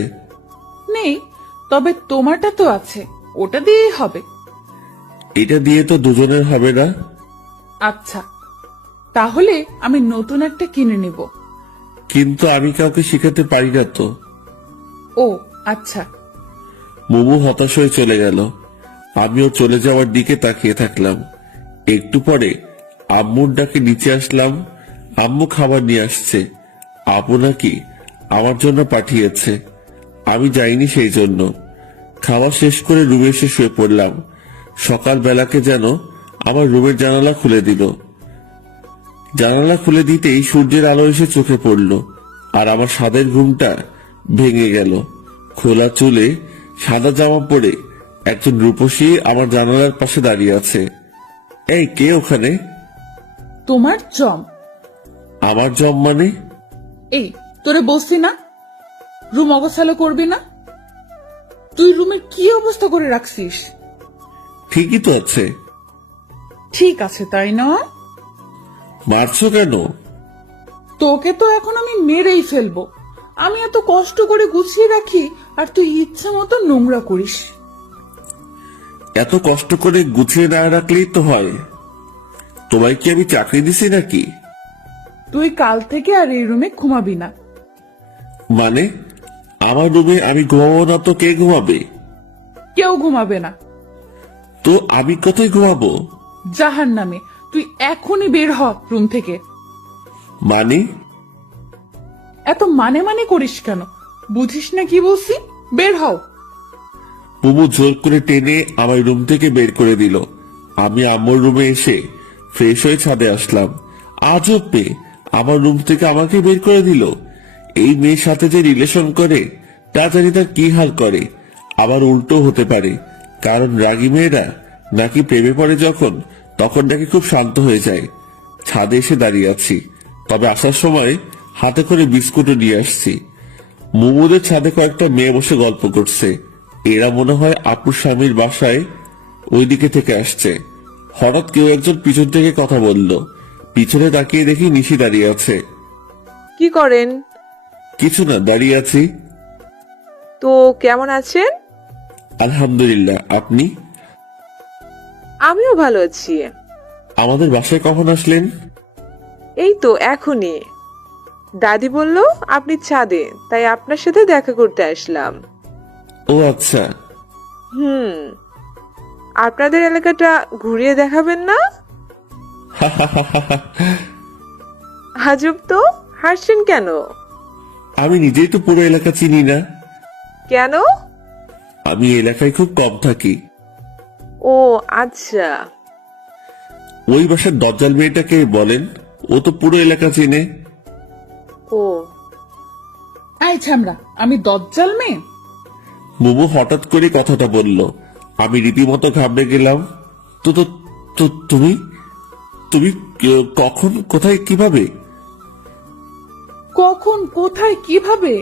নেই, তবে তোমারটা তো আছে, ওটা দিয়েই হবে। এটা দিয়ে তো দুজনের হবে না। আচ্ছা, তাহলে আমি নতুন একটা কিনে নেব। কিন্তু আমি কাউকে শেখাতে পারি না তো। ও আচ্ছা। মুমু হতাশ হয়ে চলে গেল। আমিও চলে যাওয়ার দিকে তাকিয়ে থাকলাম। একটু পরে আম্মুর ডাকে নিচে আসলাম। আম্মু খাবার নিয়ে আসছে। আপু নাকি আমার জন্য পাঠিয়েছে, আমি যাইনি সেই জন্য। খাওয়া শেষ করে রুমে এসে শুয়ে পড়লাম। সকাল বেলাকে যেন আমার রুমের জানালা খুলে দিল। জানালা খুলে দিতেই সূর্যের আলো এসে চোখে পড়ল, আর আমার সাদের ঘুমটা ভেঙে গেল। খোলা চুলে সাদা জামা পরে একজন রূপসী আমার জানালার পাশে দাঁড়িয়ে আছে। এই, কে ওখানে? তোমার জম। আমার জম মানে? এই, তোরে বলছি না রুম অগোছালো করবি না? তুই রুমের কি অবস্থা করে রাখছিস? ঠিকই তো আছে। ঠিক আছে, তাই না? মারছো কেন? তোকে তো এখন আমি মেরেই ফেলবো। আমি এত কষ্ট করে গুছিয়ে রাখি, আর তুই ইচ্ছা মতো নোংরা করিস। এত কষ্ট করে গুছিয়ে না রাখলেই তো হয়। তোমায় কি আমি চাকরি দিছি নাকি? তুই কাল থেকে আর এই রুমে ঘুমাবি না। মানে আমার রুমে আমি ঘুমাবো না তো কে ঘুমাবে? কেউ ঘুমাবে না। তো আমি কোথায় ঘুমাবো? জাহান্নামে। তুই এখনই বের হ রুম থেকে। মানে? এত মানে মানে করিস কেন? বুঝিস না কি বলছি? বের হও। বুবু জোর করে টেনে আমার রুম থেকে বের করে দিল। আমি আম্মুর রুমে এসে ফ্রেশ হয়ে ছাদে আসলাম। আজব মেয়ে, আমার রুম থেকে আমাকে বের করে দিল। এই মেয়ের সাথে যে রিলেশন করে তা জানি তার কি হাল করে। আবার উল্টো হতে পারে, কারণ রাগী মেয়েরা নাকি প্রেমে পড়ে যখন, তখন নাকি খুব শান্ত হয়ে যায়। ছাদে এসে দাঁড়িয়ে আছি, তবে আসার সময় হাতে করে বিস্কুটও নিয়ে আসছি। মুমুদের ছাদে কয়েকটা মেয়ে বসে গল্প করছে। এরা মনে হয় আপুর স্বামীর বাসায় ওইদিকে থেকে আসছে। হঠাৎ কেউ একজন পিছন থেকে কথা বলল। পিছনে তাকিয়ে দেখি নিশি দাঁড়িয়ে আছে। কি করেন? কিছু না, দাঁড়িয়ে আছি। তো কেমন আছেন? আলহামদুলিল্লাহ, আপনি? আমিও ভালো আছি। আমাদের বাসায় কখন আসলেন? এই তো এখনই। দাদি বলল আপনি ছাদে, তাই আপনার সাথে দেখা করতে আসলাম। ও আচ্ছা। আপনাদের এলাকাটা ঘুরিয়ে দেখাবেন না? আজব তো, হাসছেন কেন? আমি নিজেই তো পুরো এলাকা চিনি না। কেন? আমি এলাকায় খুব কম থাকি। ও আচ্ছা। ওই বাসার দজ্জাল মেয়েটাকে বলেন, ও তো পুরো এলাকা চেনে। ও আই ছামড়া, আমি দজ্জাল মেয়ে? বুবু হঠাৎ করে কথাটা বলল। আমি রীতিমতো ঘাবড়ে গেলাম। তো তো তো তুমি তুমি কখন, কোথায়, কিভাবে? কখন, কোথায়, কিভাবে?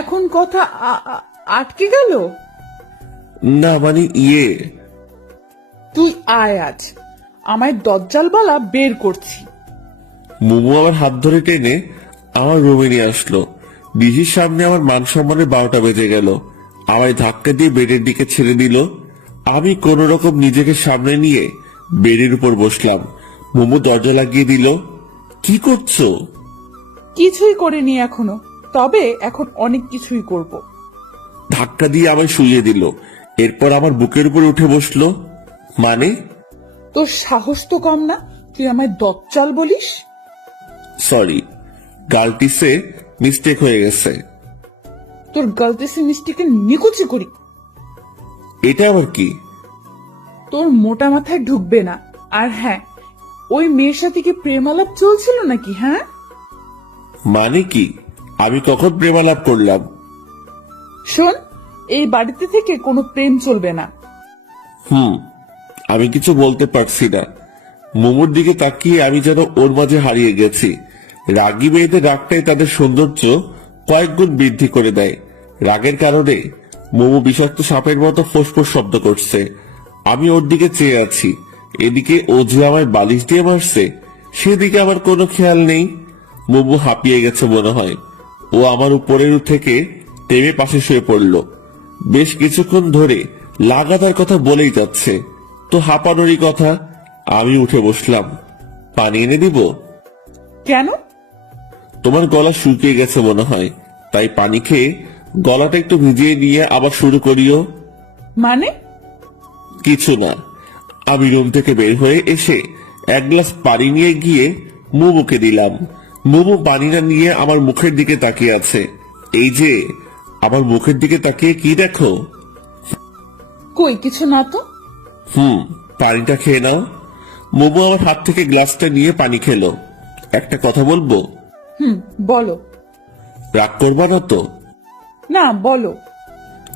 এখন কথা আটকে গেল? না মানে তুই আয় আজ। আমায় দজ্জালবালা বের করছি। মোমো আমার হাত ধরে টেনে আমার রুমে নিয়ে আসলো। ডিজির সামনে আমার মান সম্মানের 12টা বেজে গেল। আমায় ধাক্কা দিয়ে বেডের দিকে ছেড়ে দিল। আমি কোন রকম নিজেকে সামনে নিয়ে বেডের উপর বসলাম। মোমো দরজা লাগিয়ে দিল। কি করছো? কিছুই করিনি এখনো, তবে এখন অনেক কিছুই করব। ধাক্কা দিয়ে আমায় শুইয়ে দিল। এরপর আমার বুকের উপর উঠে বসলো। মানে? তোর সাহস তো কম না, তুই আমায় দজ্জাল বলিস? সরি, গালটিসে মিস্টেক হয়ে গেছে। তোর গলতেসি মিষ্টিকে নিকুচি করি। এটা আবার কি? তোর মোটা মাথায় ঢুকবে না। আর হ্যাঁ, ওই মেয়ের সাথে কি প্রেমালাপ চলছিল নাকি? হ্যাঁ, মানে কি? আমি কখন প্রেমালাপ করলাম? শোন, এই বাড়িতে থেকে কোনো প্রেম চলবে না। আমি কিছু বলতে পারছি না। মোমোর দিকে তাকিয়ে আমি যেন ওর মাঝে হারিয়ে গেছি। রাগী মেয়েদের রাগটাই তাদের সৌন্দর্য কয়েক গুণ বৃদ্ধি করে দেয়। রাগের কারণে মোমো বিষাক্ত সাপের মতো ফোঁসফোঁস শব্দ করছে। আমি ওর দিকে চেয়ে আছি। এদিকে ও যে আমায় বালিশ দিয়ে মারছে, সেদিকে আমার কোনো খেয়াল নেই। মোমো হাঁপিয়ে গেছে মনে হয়। ও আমার উপরের থেকে টেনে পাশে শুয়ে পড়ল। বেশ কিছুক্ষণ ধরে লাগাতার কথা বলেই যাচ্ছে। তো হাঁপানোরই কথা। আমি উঠে বসলাম। পানি এনে দিব? কেন? তোমার গলা শুকিয়ে গেছে মনে হয়, তাই পানি খেয়ে গলাটা একটু ভিজিয়ে নিয়ে আবার শুরু করিও। মানে? কিছু না। আমি রুম থেকে বের হয়ে এসে এক গ্লাস পানি নিয়ে গিয়ে মোমোকে দিলাম। মোমো পানিটা নিয়ে আমার মুখের দিকে তাকিয়ে আছে। এই যে, আমার মুখের দিকে তাকিয়ে কি দেখো? কই কিছু না তো। পানিটা খেয়ে নাও। মোমো আমার হাত থেকে গ্লাসটা নিয়ে পানি খেলো। একটা কথা বলবো? বলো। রাগ করবা না তো? না, বলো।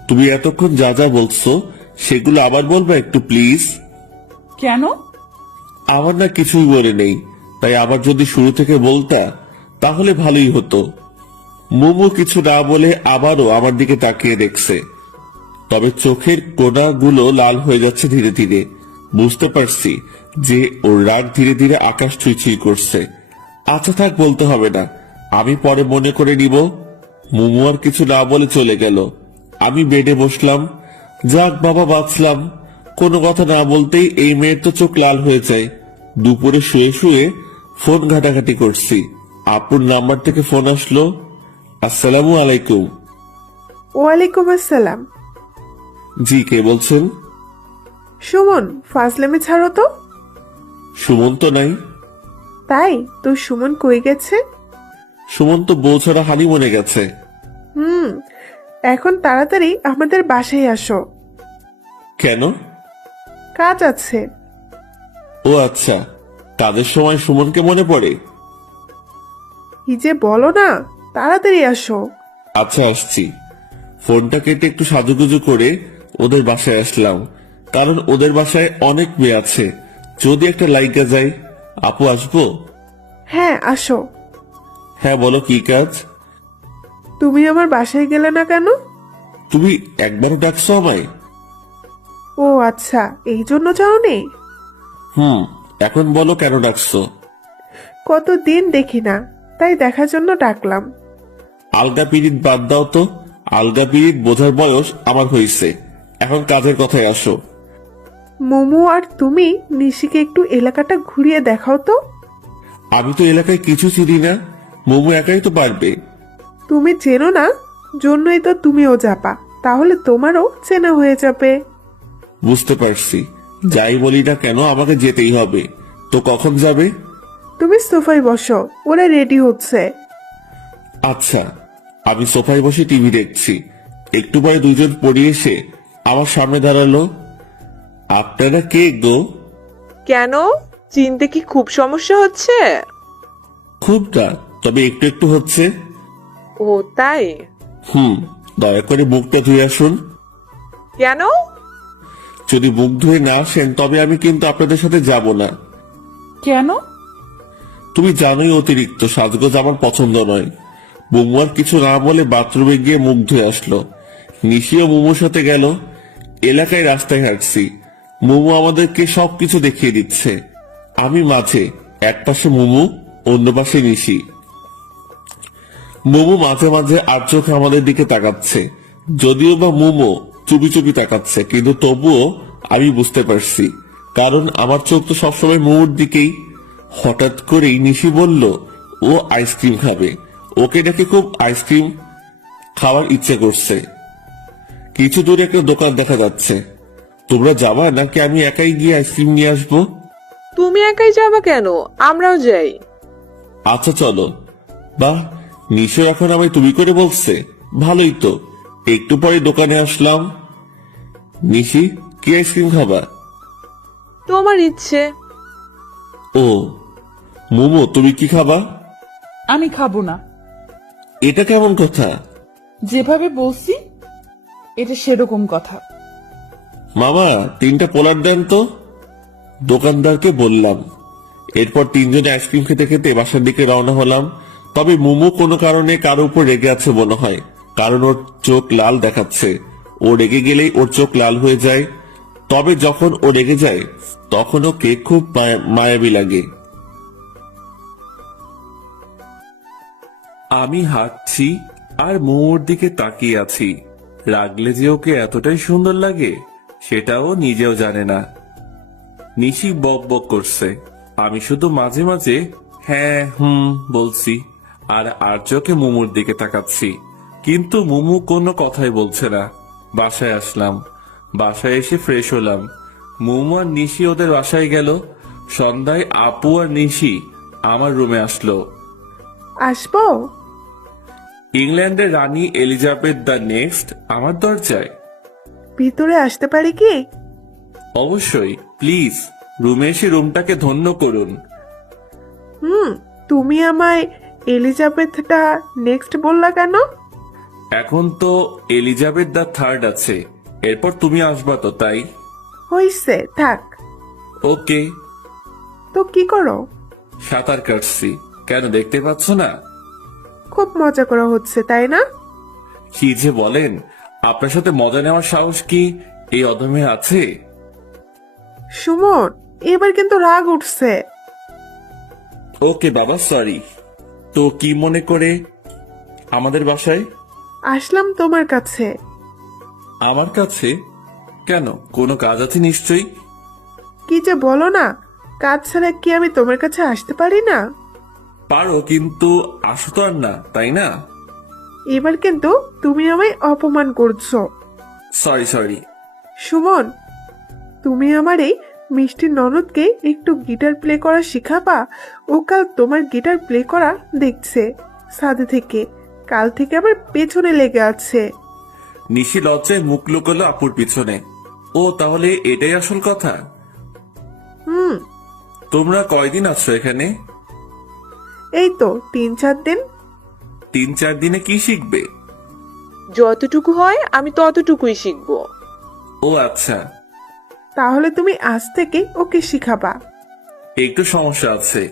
তুমি এতক্ষণ যা যা বলছো সেগুলো আবার বলবা একটু প্লিজ। কেন? আমার না কিছুই বলে নেই, তাই আবার যদি শুরু থেকে বলতা তাহলে ভালোই হতো। মোমো কিছু না বলে আবারও আমার দিকে তাকিয়ে দেখছে, তবে চোখের কোণাগুলো লাল হয়ে যাচ্ছে ধীরে ধীরে। বুঝতে পারছি যে ওর রাগ ধীরে ধীরে আকাশ ছুঁই করছে। আচ্ছা থাক, বলতে হবে না, আমি পরে মনে করে নিব। মোমো আর কিছু না বলে চলে গেল। আমি বেডে বসলাম। যাক বাবা, বাঁচলাম। কোনো কথা না বলতেই এই মেয়ের তো চোখ লাল হয়ে যায়। দুপুরে শুয়ে শুয়ে ফোন ঘাটাঘাটি করছি। আপুর নাম্বার থেকে ফোন আসলো। আসসালামু আলাইকুম। ওয়ালাইকুম আসসালাম। জি, কে বলছেন? সুমন, ফাজলামি ছাড়ো তো। সুমন তো নাই। তাই তো, সুমন কই গেছে? সুমন তো বউ ছাড়া হানিমুনে গেছে। এখন তাড়াতাড়ি আমাদের বাসায় আসো, কেন? কাজ আছে। ও আচ্ছা, কাজের সময় সুমনকে মনে পড়ে? কি যে বলো না, তাড়াতাড়ি আসো। আচ্ছা, আসছি। ফোনটা কেটে একটু সাজুগুজু করে ওদের বাসায় আসলাম, কারণ ওদের বাসায় অনেক মেয়ে আছে। যদি একটা লাইগা যায়। আপু, আসবো? হ্যাঁ, আসো। হ্যাঁ, বলো কি কাজ? তুমি আমার বাসায় গেলে না কেন? তুমি একবারও ডাকছো আমায়? ও আচ্ছা, এই জন্য যাওনি? এখন বলো কেন ডাকছো? কতদিন দেখি না, তাই দেখার জন্য ডাকলাম। আলগা পিরিত বাদ দাও তো। আলগা পিরিত বোঝার বয়স আমার হয়েছে। এখন কাজের কথায় আসো। মোমো আর তুমি নিশিকে একটু এলাকাটা ঘুরিয়ে দেখাও তো। আমি তো এলাকায় কিছু চিনি না। মোমো একাই তো পারবে। তুমি চেনো না, জন্যই তো তুমিও যাবা, তাহলে তোমারও চেনা হয়ে যাবে। বুঝতে পারছি। যাই বলি না কেন আমাকে যেতেই হবে। তো কখন যাবে? তুমি সোফায় বসো, ওরা রেডি হচ্ছে। আচ্ছা। আমি সোফায় বসে টিভি দেখছি। একটু পরে দুজন পড়ে এসে আমার সামনে দাঁড়ালো। আপনারা কে গো? কেন, চিনতে কি খুব সমস্যা হচ্ছে? খুব না, তবে একটু একটু হচ্ছে। ও তাই? দয়া করে মুখটা ধুয়ে আসুন। কেন? যদি মুখ ধুয়ে না আসেন তবে আমি কিন্তু আপনাদের সাথে যাব না। কেন? তুমি জানোই অতিরিক্ত সাজগোজ আমার পছন্দ নয়। মোমো আর কিছু না বলে বাথরুমে গিয়ে মুখ ধুয়ে আসলো। নিশিও মোমোর সাথে গেল। এলাকায় রাস্তায় হাঁটছি। মোমো আমাদেরকে সবকিছু দেখিয়ে দিচ্ছে। আমি মাঝে, এক পাশে মুমু, অন্য পাশে নিশি। মোমো মাঝে মাঝে আর চোখে আমাদের দিকে তাকাচ্ছে, যদিও বা মোমো চুপি চুপি তাকাচ্ছে, কিন্তু তবুও আমি বুঝতে পারছি, কারণ আমার চোখ তো সবসময় মোমোর দিকেই। হঠাৎ করেই নিশি বলল ও আইসক্রিম খাবে, ওকে দেখে খুব আইসক্রিম খাওয়ার ইচ্ছে করছে। কিছু দূরে একটা দোকান দেখা যাচ্ছে, তোমরা যাবা নাকি আমি একাই গিয়ে আইসক্রিম নিয়ে আসবো? তুমি একাই যাবা কেন, আমরাও যাই। আচ্ছা চলো। বাহ, নিশো এখন আমায় তুমি করে বলছে, ভালোই তো। একটু পরে দোকানে আসলাম। নিশি, কি আইসক্রিম খাবা? তোমার ইচ্ছে। ও মোমো, তুমি কি খাবা? আমি খাবো না। এটা কেমন কথা? যেভাবে বলছি এটা সেরকম কথা। মামা, 3টা পোলার দেন তো। দোকানদারকে বললাম। এরপর তিনজনে আইসক্রিম খেতে খেতে বাসার দিকে রওনা হলাম। তবে মোমো কোনো কারণে কারো উপর রেগে আছে মনে হয়, কারণ ওর চোখ লাল দেখাচ্ছে। ও রেগে গেলেই ওর চোখ লাল হয়ে যায়। তবে যখন ও রেগে যায় তখন ওকে খুব মায়াবী লাগে। আমি হাঁটছি আর মোমোর দিকে তাকিয়ে আছি। রাগলে যে ওকে এতটাই সুন্দর লাগে সেটাও নিজেও জানে না। নিশি বক বক করছে, আমি শুধু মাঝে মাঝে হ্যাঁ হুম বলছি আর চোখে মোমোর দিকে তাকাচ্ছি, কিন্তু মোমো কোনো কথাই বলছে না। বাসায় আসলাম, বাসায় এসে ফ্রেশ হলাম। মোমো আর নিশি ওদের বাসায় গেল। সন্ধ্যায় আপু আর নিশি আমার রুমে আসলো। আসবো? ইংল্যান্ডের রানী এলিজাবেথ দ্য নেক্সট আমার দরজায়। ভিতরে আসতে পারি কি? অবশ্যই, প্লিজ রুমে এসে রুমটাকে ধন্য করুন। তুমি আমায় এলিজাবেথটা নেক্সট বললা কেন? এখন তো এলিজাবেথ দ্য থার্ড আছে, এরপর তুমি আসবা তো, তাই। হইছে, থাক। ওকে। তো কি করো? সাঁতার কাটছি, কেন দেখতে পাচ্ছ না? খুব মজা করা হচ্ছে, তাই না? কি যে বলেন, আপনার সাথে মজা নেওয়ার সাহস কি এই অদমে আছে? সুমন, এবার কিন্তু রাগ উঠছে। ওকে বাবা, সরি। তো কি মনে করে আমাদের বাসায় আসলাম তোমার কাছে। আমার কাছে কেন, কোনো কাজ আছে নিশ্চয়ই। কি যে বলো না, কাজ ছাড়া কি আমি তোমার কাছে আসতে পারি না? পারো, কিন্তু আসো তো আর না, তাই না? এবার কিন্তু তুমি আমায় অপমান করছো। Sorry sorry. সুমন, তুমি আমার এই মিষ্টি ননদকে একটু গিটার প্লে করা শিখাবা। ও কাল তোমার গিটার প্লে করা দেখছে ছাদে থেকে, কাল থেকে আবার পেছনে লেগে আছে। নিশি লজ্জায় মুখ লুকোলো আপুর পিছনে। ও তাহলে এটাই আসল কথা? হুম। তোমরা কয়দিন আছো এখানে? এই তো 3-4 দিন। 3-4 দিনে কি শিখবে? যতটুকু হয় আমি ততটুকুই শিখবো। ও আচ্ছা। তাহলে তুমি আজ থেকে ওকে শিখাবা। একটু সমস্যা আছে।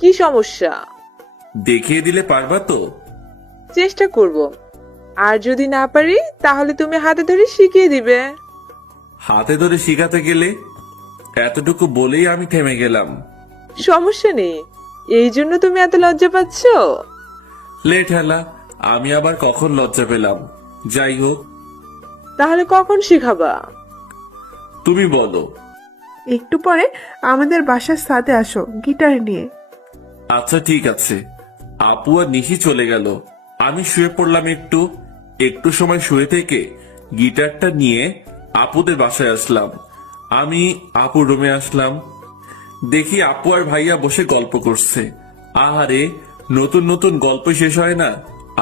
কি সমস্যা? দেখিয়ে দিলে পারবা তো? চেষ্টা করব, আর যদি না পারি তাহলে তুমি হাতে ধরে শিখিয়ে দিবে। হাতে ধরে শিখাতে গেলে এতটুকু বলেই আমি থেমে গেলাম। সমস্যা নেই, এই জন্য তুমি এত লজ্জা পাচ্ছ? লেট হেলা, আমি আবার কখন লজ্জা পেলাম? যাই হোক, তাহলে কখন শিখাবা? তুমি বলো। একটু পরে আমাদের বাসার ছাদে আসো গিটার নিয়ে। আচ্ছা ঠিক আছে। আপু আর নিশি চলে গেল। আমি শুয়ে পড়লাম। একটু সময় শুয়ে থেকে গিটারটা নিয়ে আপুদের বাসায় আসলাম। আমি আপুর রুমে আসলাম, দেখি আপু আর ভাইয়া বসে গল্প করছে। আহারে, নতুন নতুন গল্প শেষ হয় না,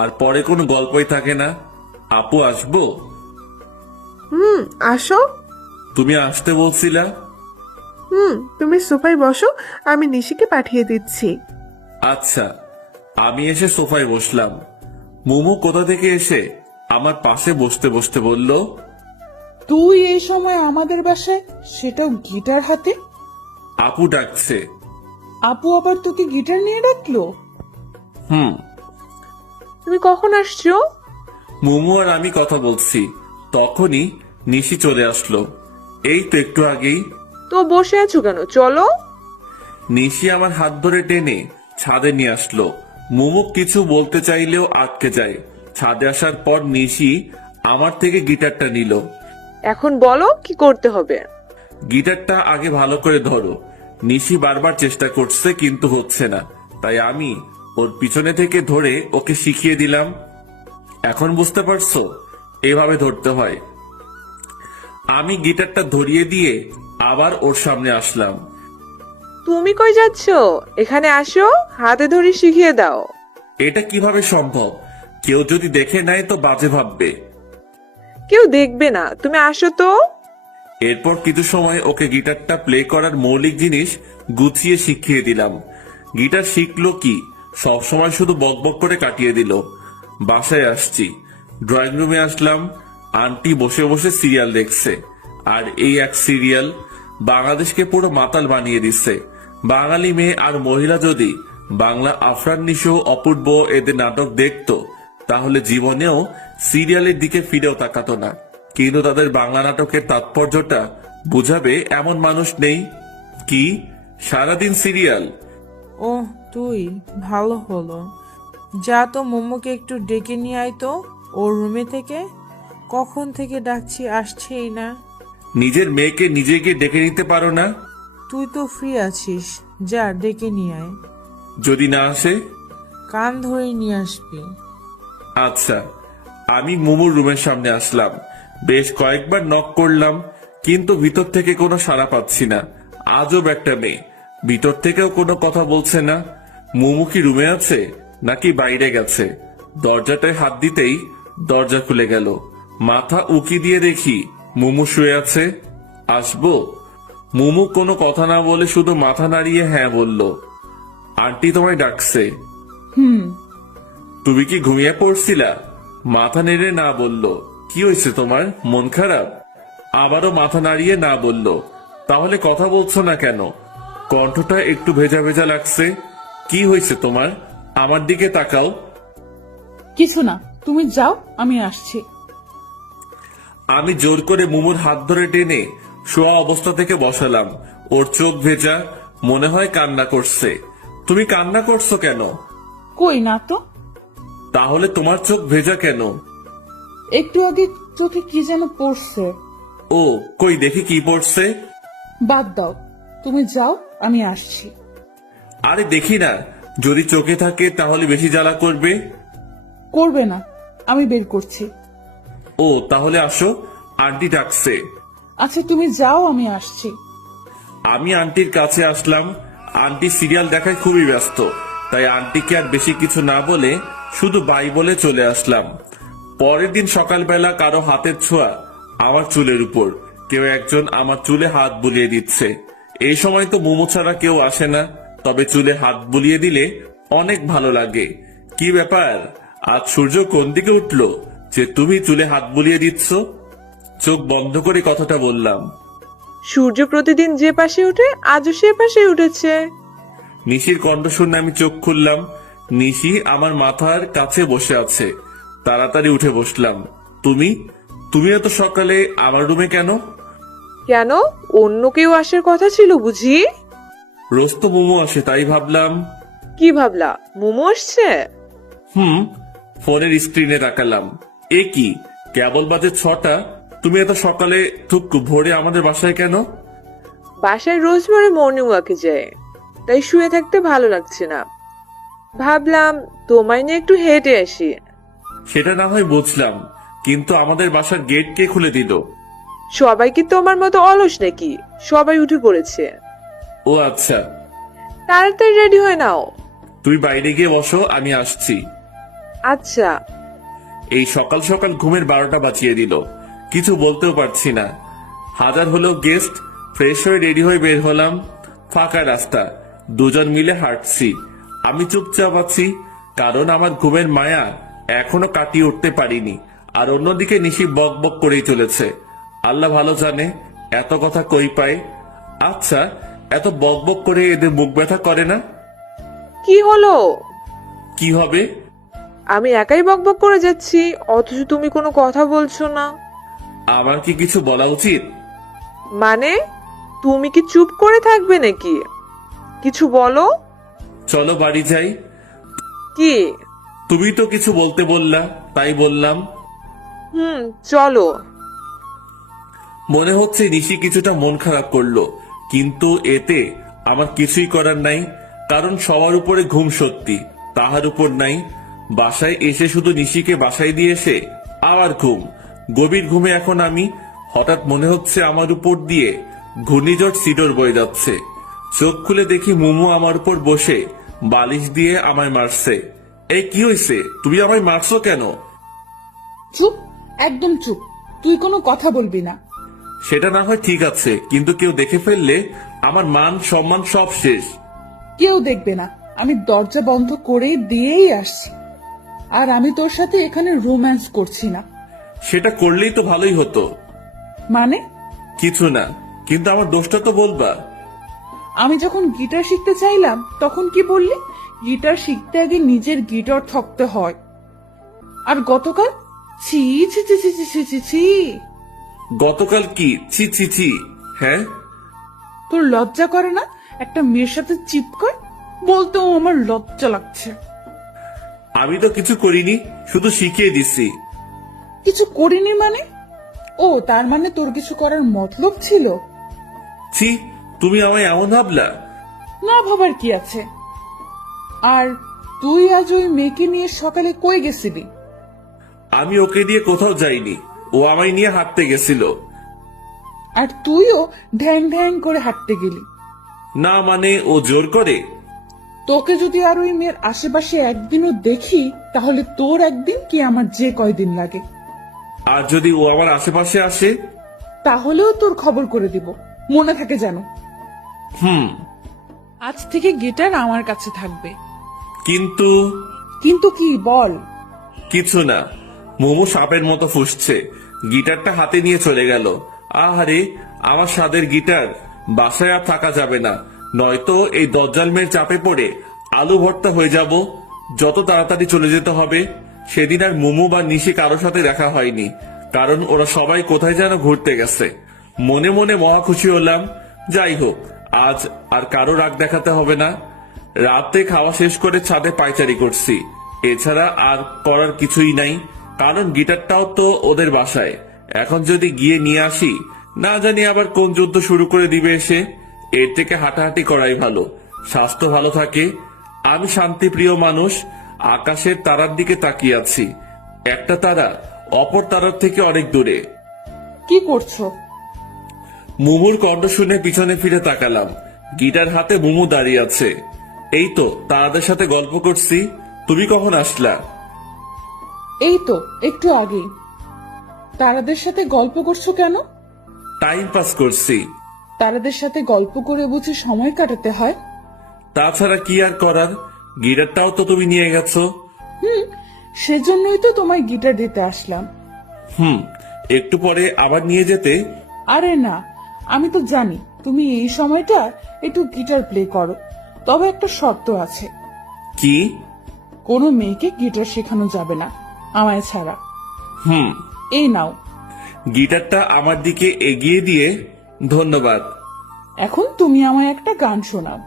আর পরে কোনো গল্পই থাকে না। আপু আসবো? আসো। তুমি আসতে বলছিলা। তুমি সোফায় বসো, আমি নিশিকে পাঠিয়ে দিচ্ছি। আচ্ছা। আমি এসে সোফায় বসলাম। মোমো কোথা থেকে এসে আমার পাশে বসতে বসতে বলল, তুই এই সময় আমাদের বাসায়, সেটাও গিটার হাতে? আপু ডাকছে। আপু আবার তোকে গিটার নিয়ে ডাকলো? হুম। তুমি কখন আসছো? মোমো আর আমি কথা বলছি, তখনই নিশি চলে আসলো। এই তো একটু আগেই। তো বসে আছো কেন, চলো। নিশি আমার হাত ধরে টেনে ছাদে নিয়ে আসলো। মুমুক কিছু বলতে চাইলেও আটকে যায়। ছাদে আসার পর নিশি আমার থেকে গিটারটা নিল। এখন বলো কি করতে হবে। গিটারটা আগে ভালো করে ধরো। নিশি বারবার চেষ্টা করছে কিন্তু হচ্ছে না, তাই আমি ওর পিছনে থেকে ধরে ওকে শিখিয়ে দিলাম। এখন বুঝতে পারছো এভাবে ধরতে হয়। আমি গিটারটা ধরিয়ে দিয়ে আবার ওর সামনে আসলাম। তুমি কই যাচ্ছ? এখানে আসো, হাতে ধরে শিখিয়ে দাও। এটা কিভাবে সম্ভব? কেউ যদি দেখে নেয় তো বাজে ভাববে। কেউ দেখবে না, তুমি আসো তো। এরপর কিছু সময় ওকে গিটারটা প্লে করার মৌলিক জিনিস গুছিয়ে শিখিয়ে দিলাম। গিটার শিখলো কি, সবসময় শুধু বকবক করে কাটিয়ে দিল। বাসায় আসছি, ড্রয়িং রুমে আসলাম। আন্টি বসে বসে সিরিয়াল দেখছে। আর এই এক সিরিয়াল বাংলাদেশকে পুরো মাতাল বানিয়ে দিচ্ছে। বাঙালি মেয়ে আর মহিলা যদি বাংলা আফরান নিশো, অপূর্ব এদের নাটক দেখতো তাহলে জীবনেও সিরিয়ালের দিকে ফিরেও তাকাতো না। কিন্তু তাদের বাংলা নাটকের তাৎপর্যটা বুঝাবে এমন মানুষ নেই। কি সারাদিন সিরিয়াল? ও তুই, ভালো হলো। যা তো মোমোকে একটু ডেকে নিয়ে আয় তো ওর রুমে থেকে। কখন থেকে ডাকছি, আসছেই না। নিজের মেয়েকে নিজে গিয়ে ডেকে নিতে পারো না? তুই তো ফ্রি আছিস, যা ডেকে নিয়ে আয়। যদি না আসে? কান ধরে নিয়ে আসবি। আচ্ছা। আমি মুমুর রুমের সামনে আসলাম। বেশ কয়েকবার নক করলাম কিন্তু ভিতর থেকে কোনো সাড়া পাচ্ছি না। আজব একটা মেয়ে, ভিতর থেকেও কোনো কথা বলছে না। মুমু কি রুমে আছে নাকি বাইরে গেছে? দরজাটায় হাত দিতেই দরজা খুলে গেল। মাথা উকি দিয়ে দেখি মুমু শুয়ে আছে। আসবো? মুমু কোনো কথা না বলে শুধু মাথা নাড়িয়ে হ্যাঁ বলল। আন্টি তোমায় ডাকছে। তুমি কি ঘুমিয়ে পড়ছিলা? মাথা নেড়ে না বলল। কি হয়েছে তোমার, মন খারাপ? আবারও মাথা নাড়িয়ে না বলল। তাহলে কথা বলছো না কেন? কণ্ঠটা একটু ভেজা ভেজা লাগছে। কি হয়েছে তোমার? আমার দিকে তাকাও। কিছু না, তুমি যাও, আমি আসছি। আমি জোর করে মুমুর হাত ধরে টেনে শোয়া অবস্থা থেকে বসালাম। ওর চোখ ভেজা, মনে হয় কান্না করছে। তুমি কান্না করছো কেন? কই না তো। তাহলে তোমার চোখ ভেজা কেন? একটু আগে চোখে কি যেন পড়ছে। ও, কই দেখি কি পড়ছে। বাদ দাও, তুমি যাও, আমি আসছি। আরে দেখি না, যদি চোখে থাকে তাহলে বেশি জ্বালা করবে। করবে না, আমি বের করছি। ও তাহলে আসো, আন্টি ডাকছে। আচ্ছা তুমি যাও, আমি আসছি। আমি আন্টির কাছে আসলাম। আন্টি সিরিয়াল দেখায় খুবই ব্যস্ত, তাই আন্টিকে আর বেশি কিছু না বলে শুধু বাই বলে চলে আসলাম। পরের দিন সকালবেলা কারো হাতের ছোঁয়া আমার চুলের উপর। কেউ একজন আমার চুলে হাত বুলিয়ে দিচ্ছে। এই সময় তো মোমো ছাড়া কেউ আসে না, তবে চুলে হাত বুলিয়ে দিলে অনেক ভালো লাগে। কি ব্যাপার, আজ সূর্য কোন দিকে উঠলো যে তুমি চুলে হাত বুলিয়ে দিচ্ছ? চোখ বন্ধ করে কথাটা বললাম। সূর্য প্রতিদিন যে পাশে উঠে আজও সে পাশে উঠেছে। নিশির কণ্ঠ শুনে আমি চোখ খুললাম। নিশি আমার মাথার কাছে বসে আছে। তাড়াতাড়ি উঠে বসলাম। তুমি তুমি এত সকালে আমার রুমে কেন? কেন, অন্য কেউ আসার কথা ছিল বুঝি? রোজ তো মোমো আসে, তাই ভাবলাম। কি ভাবলা, মোমো আসছে? ফোনের স্ক্রিনে তাকালাম। এ কি, কেবল বাজে 6টা। তুমি এত সকালে ভোরে আমাদের বাসায় কেন? বাসায় রোজ ভোরে মর্নিং ওয়াকে যায়, তাই শুয়ে থাকতে ভালো লাগছে না। ভাবলাম তোমায় নিয়ে একটু হেঁটে আসি। সেটা না হয় বুঝলাম, কিন্তু আমাদের বাসার গেট কে খুলে দিল? সবাই কি তোমার মতো অলস নাকি? সবাই উঠে পড়েছে। ও আচ্ছা। তাড়াতাড়ি রেডি হয়ে নাও। তুমি বাইরে গিয়ে বসো, আমি আসছি। আচ্ছা। এই সকাল সকাল ঘুমের 12টা বাজিয়ে দিল। কিছু বলতেও পারছি না। হাজার হলো গেস্ট। ফ্রেশ হয়ে রেডি হয়ে বের হলাম। ফাঁকা রাস্তা, দুজন মিলে হাঁটছি। আমি চুপচাপ আছি, কারণ আমার ঘুমের মায়া এখনো কাটিয়ে উঠতে পারিনি। আর অন্যদিকে নিশি বক বক করেই চলেছে। আল্লাহ ভালো জানে এত কথা কই পায়। আচ্ছা, এত বক বক করে এদের মুখ ব্যথা করে না? কি হলো? কি হবে? আমি একাই বকবক করে যাচ্ছি, অথচ তুমি কোনো কথা বলছো না। আমার কি কিছু বলা উচিত? মানে, তুমি কি চুপ করে থাকবে নাকি? কিছু বলো। চলো বাড়ি যাই। কি? তুমি তো কিছু বলতে বললা, তাই বললাম। চলো। মনে হচ্ছে নিশি কিছুটা মন খারাপ করলো, কিন্তু এতে আমার কিছুই করার নাই, কারণ সবার উপরে ঘুম সত্যি, তাহার উপর নাই। বাসায় এসে শুধু নিশিকে বাসায় দিয়ে এসে আবার ঘুম, গভীর ঘুমে এখন আমি। হঠাৎ মনে হচ্ছে আমার উপর দিয়ে ঘূর্ণিঝড় সিডর বয়ে যাচ্ছে। চোখ খুলে দেখি মুমু আমার উপর বসে বালিশ দিয়ে আমায় মারছে। এই কি হয়েছে? তুমি আমায় মারছো কেন? চুপ, একদম চুপ। তুই কোনো কথা বলবি না। সেটা না হয় ঠিক আছে, কিন্তু কেউ দেখে ফেললে আমার মান সম্মান সব শেষ। কেউ দেখবে না, আমি দরজা বন্ধ করে দিয়েই আসছি। আর আমি তোর সাথে এখানে রোম্যান্স করছি না। সেটা করলেই তো ভালোই হতো। মানে? কিছু না, কিন্তু আমার দোষটা তো বলবা। আমি যখন গিটার শিখতে চাইলাম তখন কি বললি? গিটার শিখতে আগে নিজের গিটার থাকতে হয়। আর গতকাল ছি ছি ছি ছি ছি ছি ছি ছি। গতকাল কি ছি ছি ছি? হ্যাঁ, তোর লজ্জা করে না একটা মেয়ের সাথে চিৎকার বলতেও? আমার লজ্জা লাগছে। আমি তো কিছু করিনি, শুধু শিখিয়ে দিছি। কিছু করিনি মানে? ও, তার মানে তোর কিছু করার মতলব ছিল? ছি, তুমি আমায় এমন ভাবলা? না ভাবার কি আছে? আর তুই আজ ওই মেয়েকে নিয়ে সকালে কই গেছিলি? আমি ওকে দিয়ে কোথাও যাইনি, ও আমায় নিয়ে হাঁটতে গেছিল। আর তুইও ঢ্যাং ঢ্যাং করে হাঁটতে গেলি? না মানে ও জোর করে। তোকে যদি আর ওই মেয়ের আশেপাশে একদিনও দেখি, তাহলে তোর একদিন কি আমার যে কয়দিন লাগে। আর যদি ও আমার আশেপাশে আসে? তাহলেও তোর খবর করে দিব, মনে থাকে যেন। আজ থেকে গিটার আমার কাছে থাকবে। কিন্তু কিন্তু কি বল? কিছু না। মোমো সাপের মতো ফুসছে, গিটারটা হাতে নিয়ে চলে গেল। আহারে, আমার স্বাদের গিটার। বাসায় আর থাকা যাবে না, নয়তো এই দজ্জাল মেয়ের চাপে পড়ে আলু ভর্তা হয়ে যাব। যত তাড়াতাড়ি চলে যেতে হবে। সেদিন আর মোমো বা নিশি কারোর সাথে দেখা হয়নি, কারণ ওরা সবাই কোথায় যেন ঘুরতে গেছে। মনে মনে মহা খুশি হলাম। যাই হোক, আজ আর কারো রাগ দেখাতে হবে না। রাতে খাওয়া শেষ করে ছাদে পায়চারি করছি, এছাড়া আর করার কিছুই নাই। কারণ গিটারটাও তো ওদের বাসায়, এখন যদি গিয়ে নিয়ে আসি, না জানি আবার কোন যুদ্ধ শুরু করে দিবে এসে। এর থেকে হাঁটাহাঁটি করাই ভালো, স্বাস্থ্য ভালো থাকে। আমি শান্তিপ্রিয় মানুষ, আকাশের তারার দিকে তাকিয়ে আছি। একটা তারা অপর তারার থেকে অনেক দূরে। কি করছো? মুমুর কণ্ঠ শুনে পিছনে ফিরে তাকালাম। গিটার হাতে মুমু দাঁড়িয়ে আছে। এই তো তাদের সাথে গল্প করছি। তুমি কখন আসলা? এই তো একটু আগেই। তারাদের সাথে গল্প করছো কেন? টাইম পাস করছি। তারাদের সাথে গল্প করে বুঝি সময় কাটাতে হয়? তাছাড়া কি আর করার, গিটারটাও তো তুমি নিয়ে গেছো। সেজন্যই তো তোমায় গিটার দিতে আসলাম। একটু পরে আবার নিয়ে যেতে। আরে না, আমি তো জানি তুমি এই সময়টা একটু গিটার প্লে করো, তবে একটা শর্ত আছে। কি? কোনো মেয়েকে গিটার শেখানো যাবে না আমায় ছাড়া। এই নাও। গিটারটা আমার দিকে এগিয়ে দিয়ে ধন্যবাদ। এখন তুমি আমায় একটা গান শোনাও।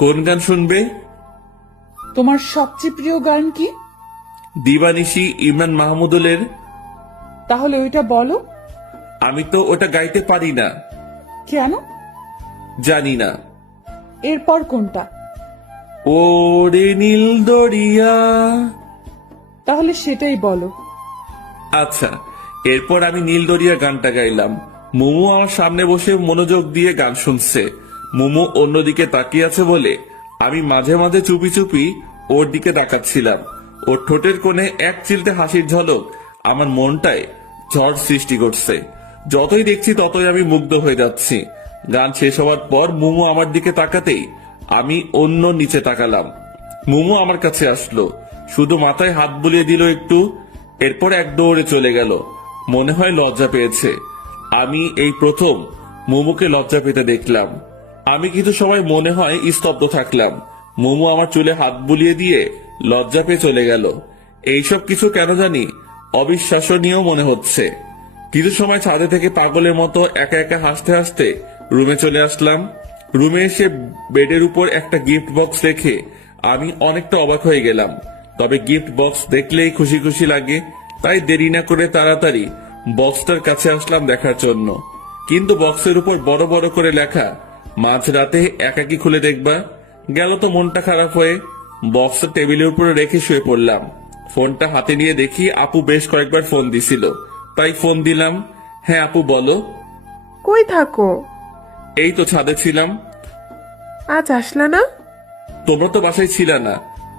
কোন গান শুনবে? তোমার সবচেয়ে প্রিয় গান কি? দিবানিশি ইমরান মাহমুদুলের। তাহলে ওইটা বলো। আমি তো ওটা গাইতে পারি না। কেন? জানি না। এরপর কোনটা? ওরে নীল দরিয়া। তাহলে সেটাই বলো। আচ্ছা, এরপর আমি নীল দরিয়া গানটা গাইলাম। মুমু আমার সামনে বসে মনোযোগ দিয়ে গান শুনছে। মুমু অন্যদিকে তাকিয়ে আছে বলে আমি মাঝে মাঝে চুপি চুপি ওর দিকে তাকাচ্ছিলাম। ওর ঠোঁটের কোণে এক চিলতে হাসির ঝলক আমার মনটায় ঝড় সৃষ্টি করছে। যতই দেখছি ততই আমি মুগ্ধ হয়ে যাচ্ছি। গান শেষ হওয়ার পর মুমু আমার দিকে তাকাতেই আমি অন্য নিচে তাকালাম। মুমু আমার কাছে আসলো, শুধু মাথায় হাত বুলিয়ে দিল একটু, এরপর এক দৌড়ে চলে গেল। মনে হয় লজ্জা পেয়েছে। আমি এই প্রথম মুমুকে লজ্জা পেতে দেখলাম। আমি কিছু সময় মনে হয় স্তব্ধ থাকলাম। মুমু আমার চুলে হাত বুলিয়ে দিয়ে লজ্জা পেয়ে চলে গেল। এইসব কিছু কেন জানি অবিশ্বাসনীয় মনে হচ্ছে। কিছু সময় ছাদে থেকে পাগলের মতো একা একা হাসতে হাসতে রুমে চলে আসলাম। রুমে এসে বেডের উপর একটা গিফট বক্স রেখে আমি অনেকটা অবাক হয়ে গেলাম। তবে গিফট বক্স দেখলেই খুশি খুশি লাগে, তাই দেরি না করে তাড়াতাড়ি বক্সটার কাছে আসলাম দেখার জন্য। কিন্তু বক্সের উপর বড় বড় করে লেখা, মাঝরাতে একাকি খুলে দেখবা। গেল তো মনটা খারাপ হয়ে বক্সটা টেবিলের উপরে রেখে শুয়ে পড়লাম। ফোনটা হাতে নিয়ে দেখি আপু বেশ কয়েকবার ফোন দিছিল, তাই ফোন দিলাম। হ্যাঁ আপু বলো। কই থাকো? এই তো ছাদে ছিলাম। আজ আসলা না? তোমরা তো বাসায় ছিল না,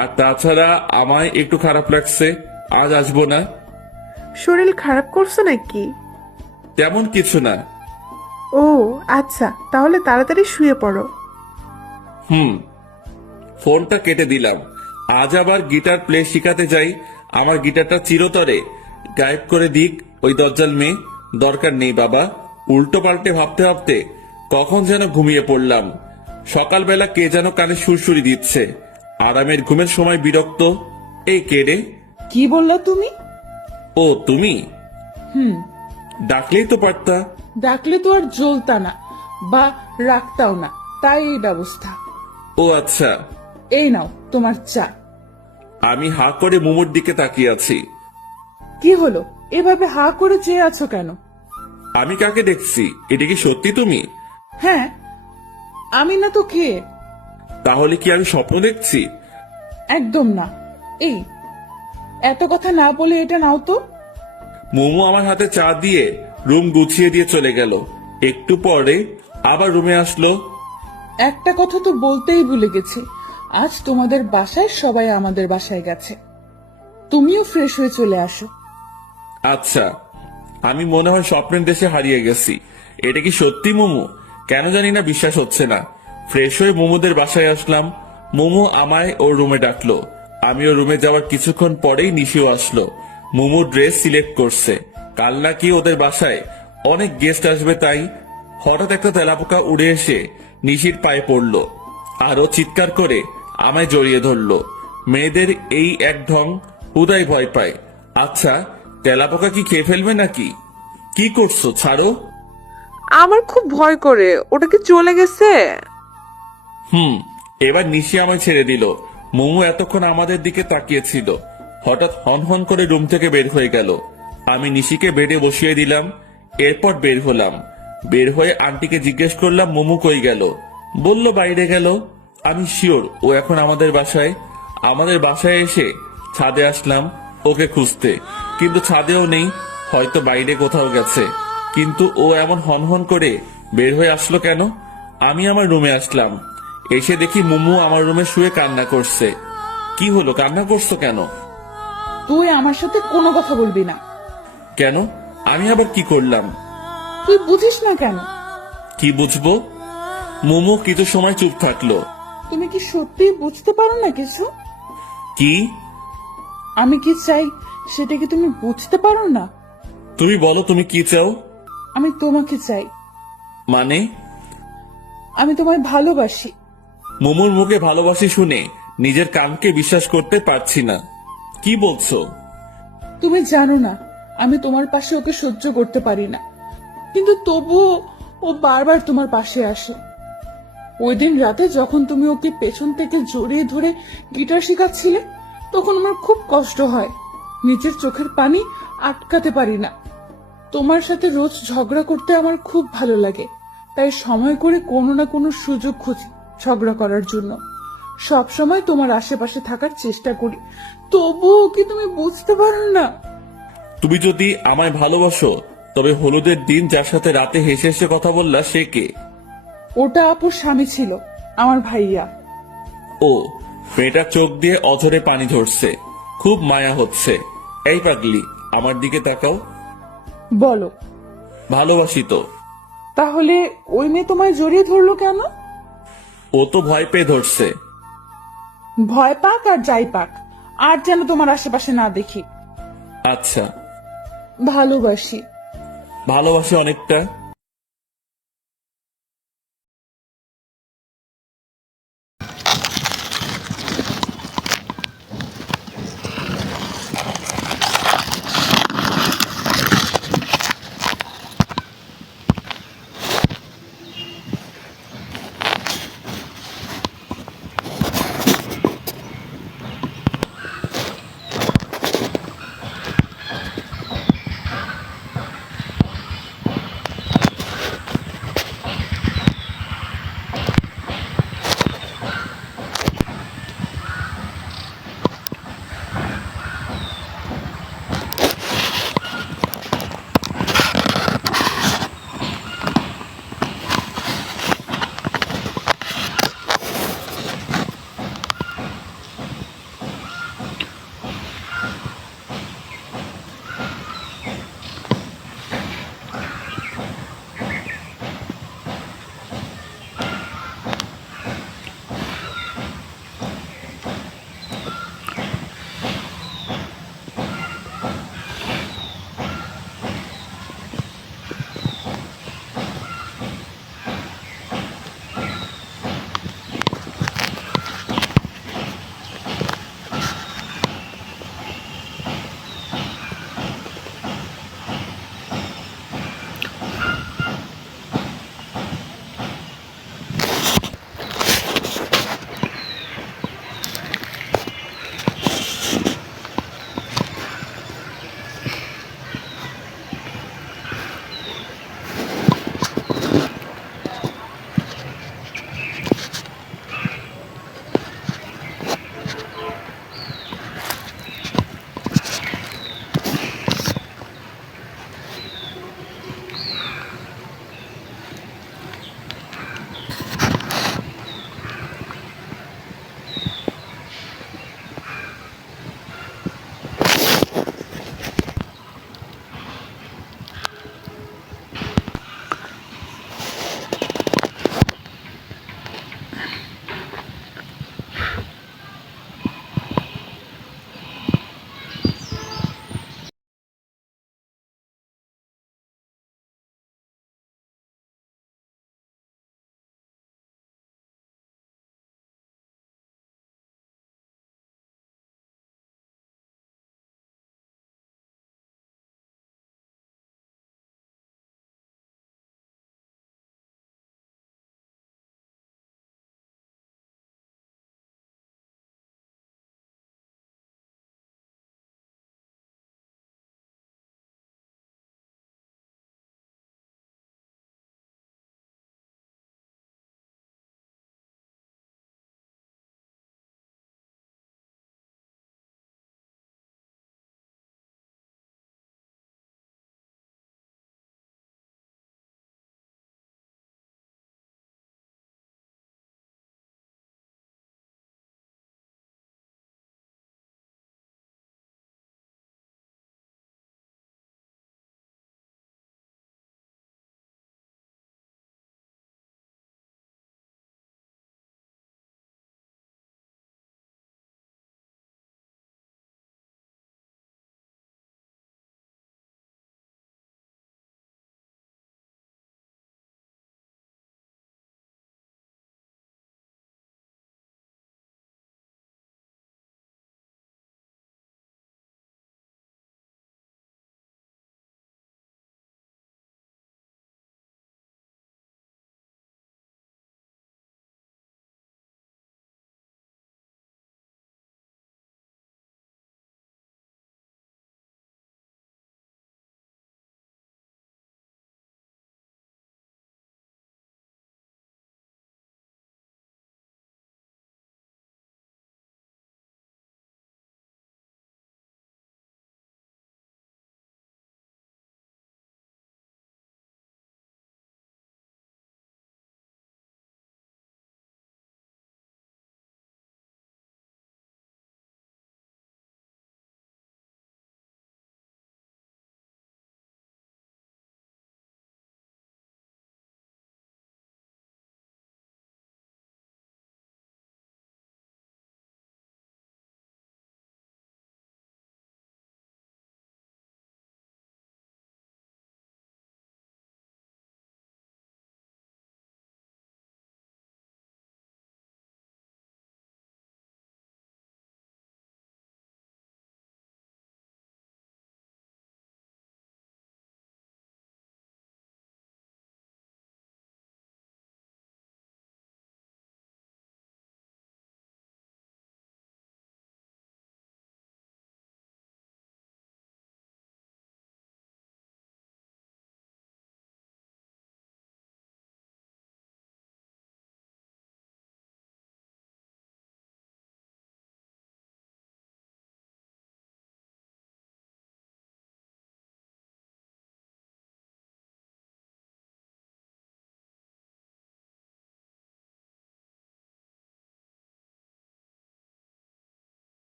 আর তাছাড়া আমায় একটু খারাপ লাগছে, আজ আসবো না। শরীর খারাপ করছো নাকি? তেমন কিছু না। ও আচ্ছা, তাহলে তাড়াতাড়ি শুয়ে পড়ো। ফোনটা কেটে দিলাম। আজ আবার গিটার প্লে শিখাতে যাই, আমার গিটারটা চিরতরে গায়েব করে দিক ওই দজ্জাল মেয়ে। দরকার নেই বাবা। উল্টো পাল্টে ভাবতে ভাবতে কখন যেন ঘুমিয়ে পড়লাম। সকালবেলা কে যেন কানে সুরসুরি দিচ্ছে। আরামের ঘুমের সময় বিরক্ত। এই কে রে? কি বললা তুমি? ও তুমি? ডাকলেই তো পারতা। ডাকলে তো আর জ্বলতা না বা রাখতাও না, তাই এই ব্যবস্থা। ও আচ্ছা। এই নাও তোমার চা। আমি হা করে মোমোর দিকে তাকিয়ে আছি। কি হলো, এভাবে হা করে চেয়ে আছো কেন? আমি কাকে দেখছি? এটা কি সত্যি তুমি? হ্যাঁ, আমি না তো কে? তাহলে কি আমি স্বপ্ন দেখছি? একদম না। এই এত কথা না বলে এটা নাও তো। মোমো আমার হাতে চা দিয়ে রুম গুছিয়ে দিয়ে চলে গেল। একটু পরে আবার রুমে আসলো। একটা কথা তো বলতেই ভুলে গেছি, আজ তোমাদের বাসায় সবাই আমাদের বাসায় গেছে। তুমিও ফ্রেশ হয়ে চলে আসো। আচ্ছা, আমি মনে হয় স্বপ্নের দেশে হারিয়ে গেছি। এটা কি সত্যি মোমো? কেন জানি না বিশ্বাস হচ্ছে না। ফ্রেশ হয়ে মোমোদের বাসায় আসলাম। মোমো আমায় ওর রুমে ডাকলো। আমি ওর রুমে যাওয়ার কিছুক্ষণ পরেই নিশিও আসলো। মোমো ড্রেস সিলেক্ট করছে, কাল নাকি ওদের বাসায় অনেক গেস্ট আসবে, তাই হঠাৎ একটা তেলাপোকা উড়ে এসে নিশির পায়ে পড়লো, আর ও চিৎকার করে আমায় জড়িয়ে ধরলো। মেয়েদের এই এক ঢং, হুদাই ভয় পায়। আচ্ছা, তেলাপোকা কি খেয়ে ফেলবে নাকি? কি করছো, ছাড়ো। আমার খুব ভয় করে, ওটা কি চলে গেছে? এবার নিশি আমায় ছেড়ে দিল। মোমো এতক্ষণ আমাদের দিকে তাকিয়েছিল, হঠাৎ হন হন করে রুম থেকে বের হয়ে গেল। আমি নিশিকে বেডে বসিয়ে দিলাম, এরপর বের হলাম। বের হয়ে আন্টিকে জিজ্ঞেস করলাম মোমো কই গেল। বলল বাইরে গেল। আমি শিওর ও এখন আমাদের বাসায়। আমাদের বাসায় এসে ছাদে আসলাম ওকে খুঁজতে, কিন্তু ছাদেও নেই, হয়তো বাইরে কোথাও গেছে। কিন্তু ও এমন হনহন করে বের হয়ে আসলো কেন? আমি আমার রুমে আসলাম, এসে দেখি মোমো আমার রুমে শুয়ে কান্না করছে। কি হলো, কান্না করছো কেন? তুই আমার সাথে কোনো কথা বলবি না। কেন? আমি আবার কি করলাম? তুই বুঝিস না কেন? কি বুঝবো? মোমো কিছু সময় চুপ থাকলো। তুমি কি সত্যি বুঝতে পারো না কিছু? কি? আমি কি চাই সেটা কি তুমি বুঝতে পারো না? তুমি বলো তুমি কি চাও? আমি তোমাকে চাই। মানে? আমি তোমায় ভালোবাসি। মোমোর মুখে ভালোবাসি শুনে নিজের কানকে বিশ্বাস করতে পারছি না। কি বলছো? তুমি জানো না আমি তোমার পাশে ওকে সহ্য করতে পারি না, কিন্তু তবুও ও বারবার তোমার পাশে আসে। ওই দিন রাতে যখন তুমি ওকে পেছন থেকে জড়িয়ে ধরে গিটার শেখাচ্ছিলে, তখন আমার খুব কষ্ট হয়, নিজের চোখের পানি আটকাতে পারি না। তোমার সাথে রোজ ঝগড়া করতে আমার খুব ভালো লাগে, তাই সময় করে কোনো না কোনো সুযোগ খুঁজি ঝগড়া করার জন্য। সব সময় তোমার আশেপাশে থাকার চেষ্টা করি, তবুও কি তুমি বুঝতে পারো না? তুমি যদি আমায় ভালোবাসো, তবে হলুদের দিন যার সাথে রাতে হেসে হেসে কথা বললা সে কে? ওটা আপুর স্বামী ছিল, আমার ভাইয়া। ও, মেয়েটার চোখ দিয়ে অঝরে পানি ঝরছে, খুব মায়া হচ্ছে। এই পাগলি, আমার দিকে তাকাও। বলো। ভালোবাসি তো। তাহলে ওই মেয়ে তোমায় জড়িয়ে ধরলো কেন? ও তো ভয় পেয়ে ধরছে। ভয় পাক আর যাই পাক, আর যেন তোমার আশেপাশে না দেখি। আচ্ছা। ভালোবাসি। ভালোবাসি অনেকটা।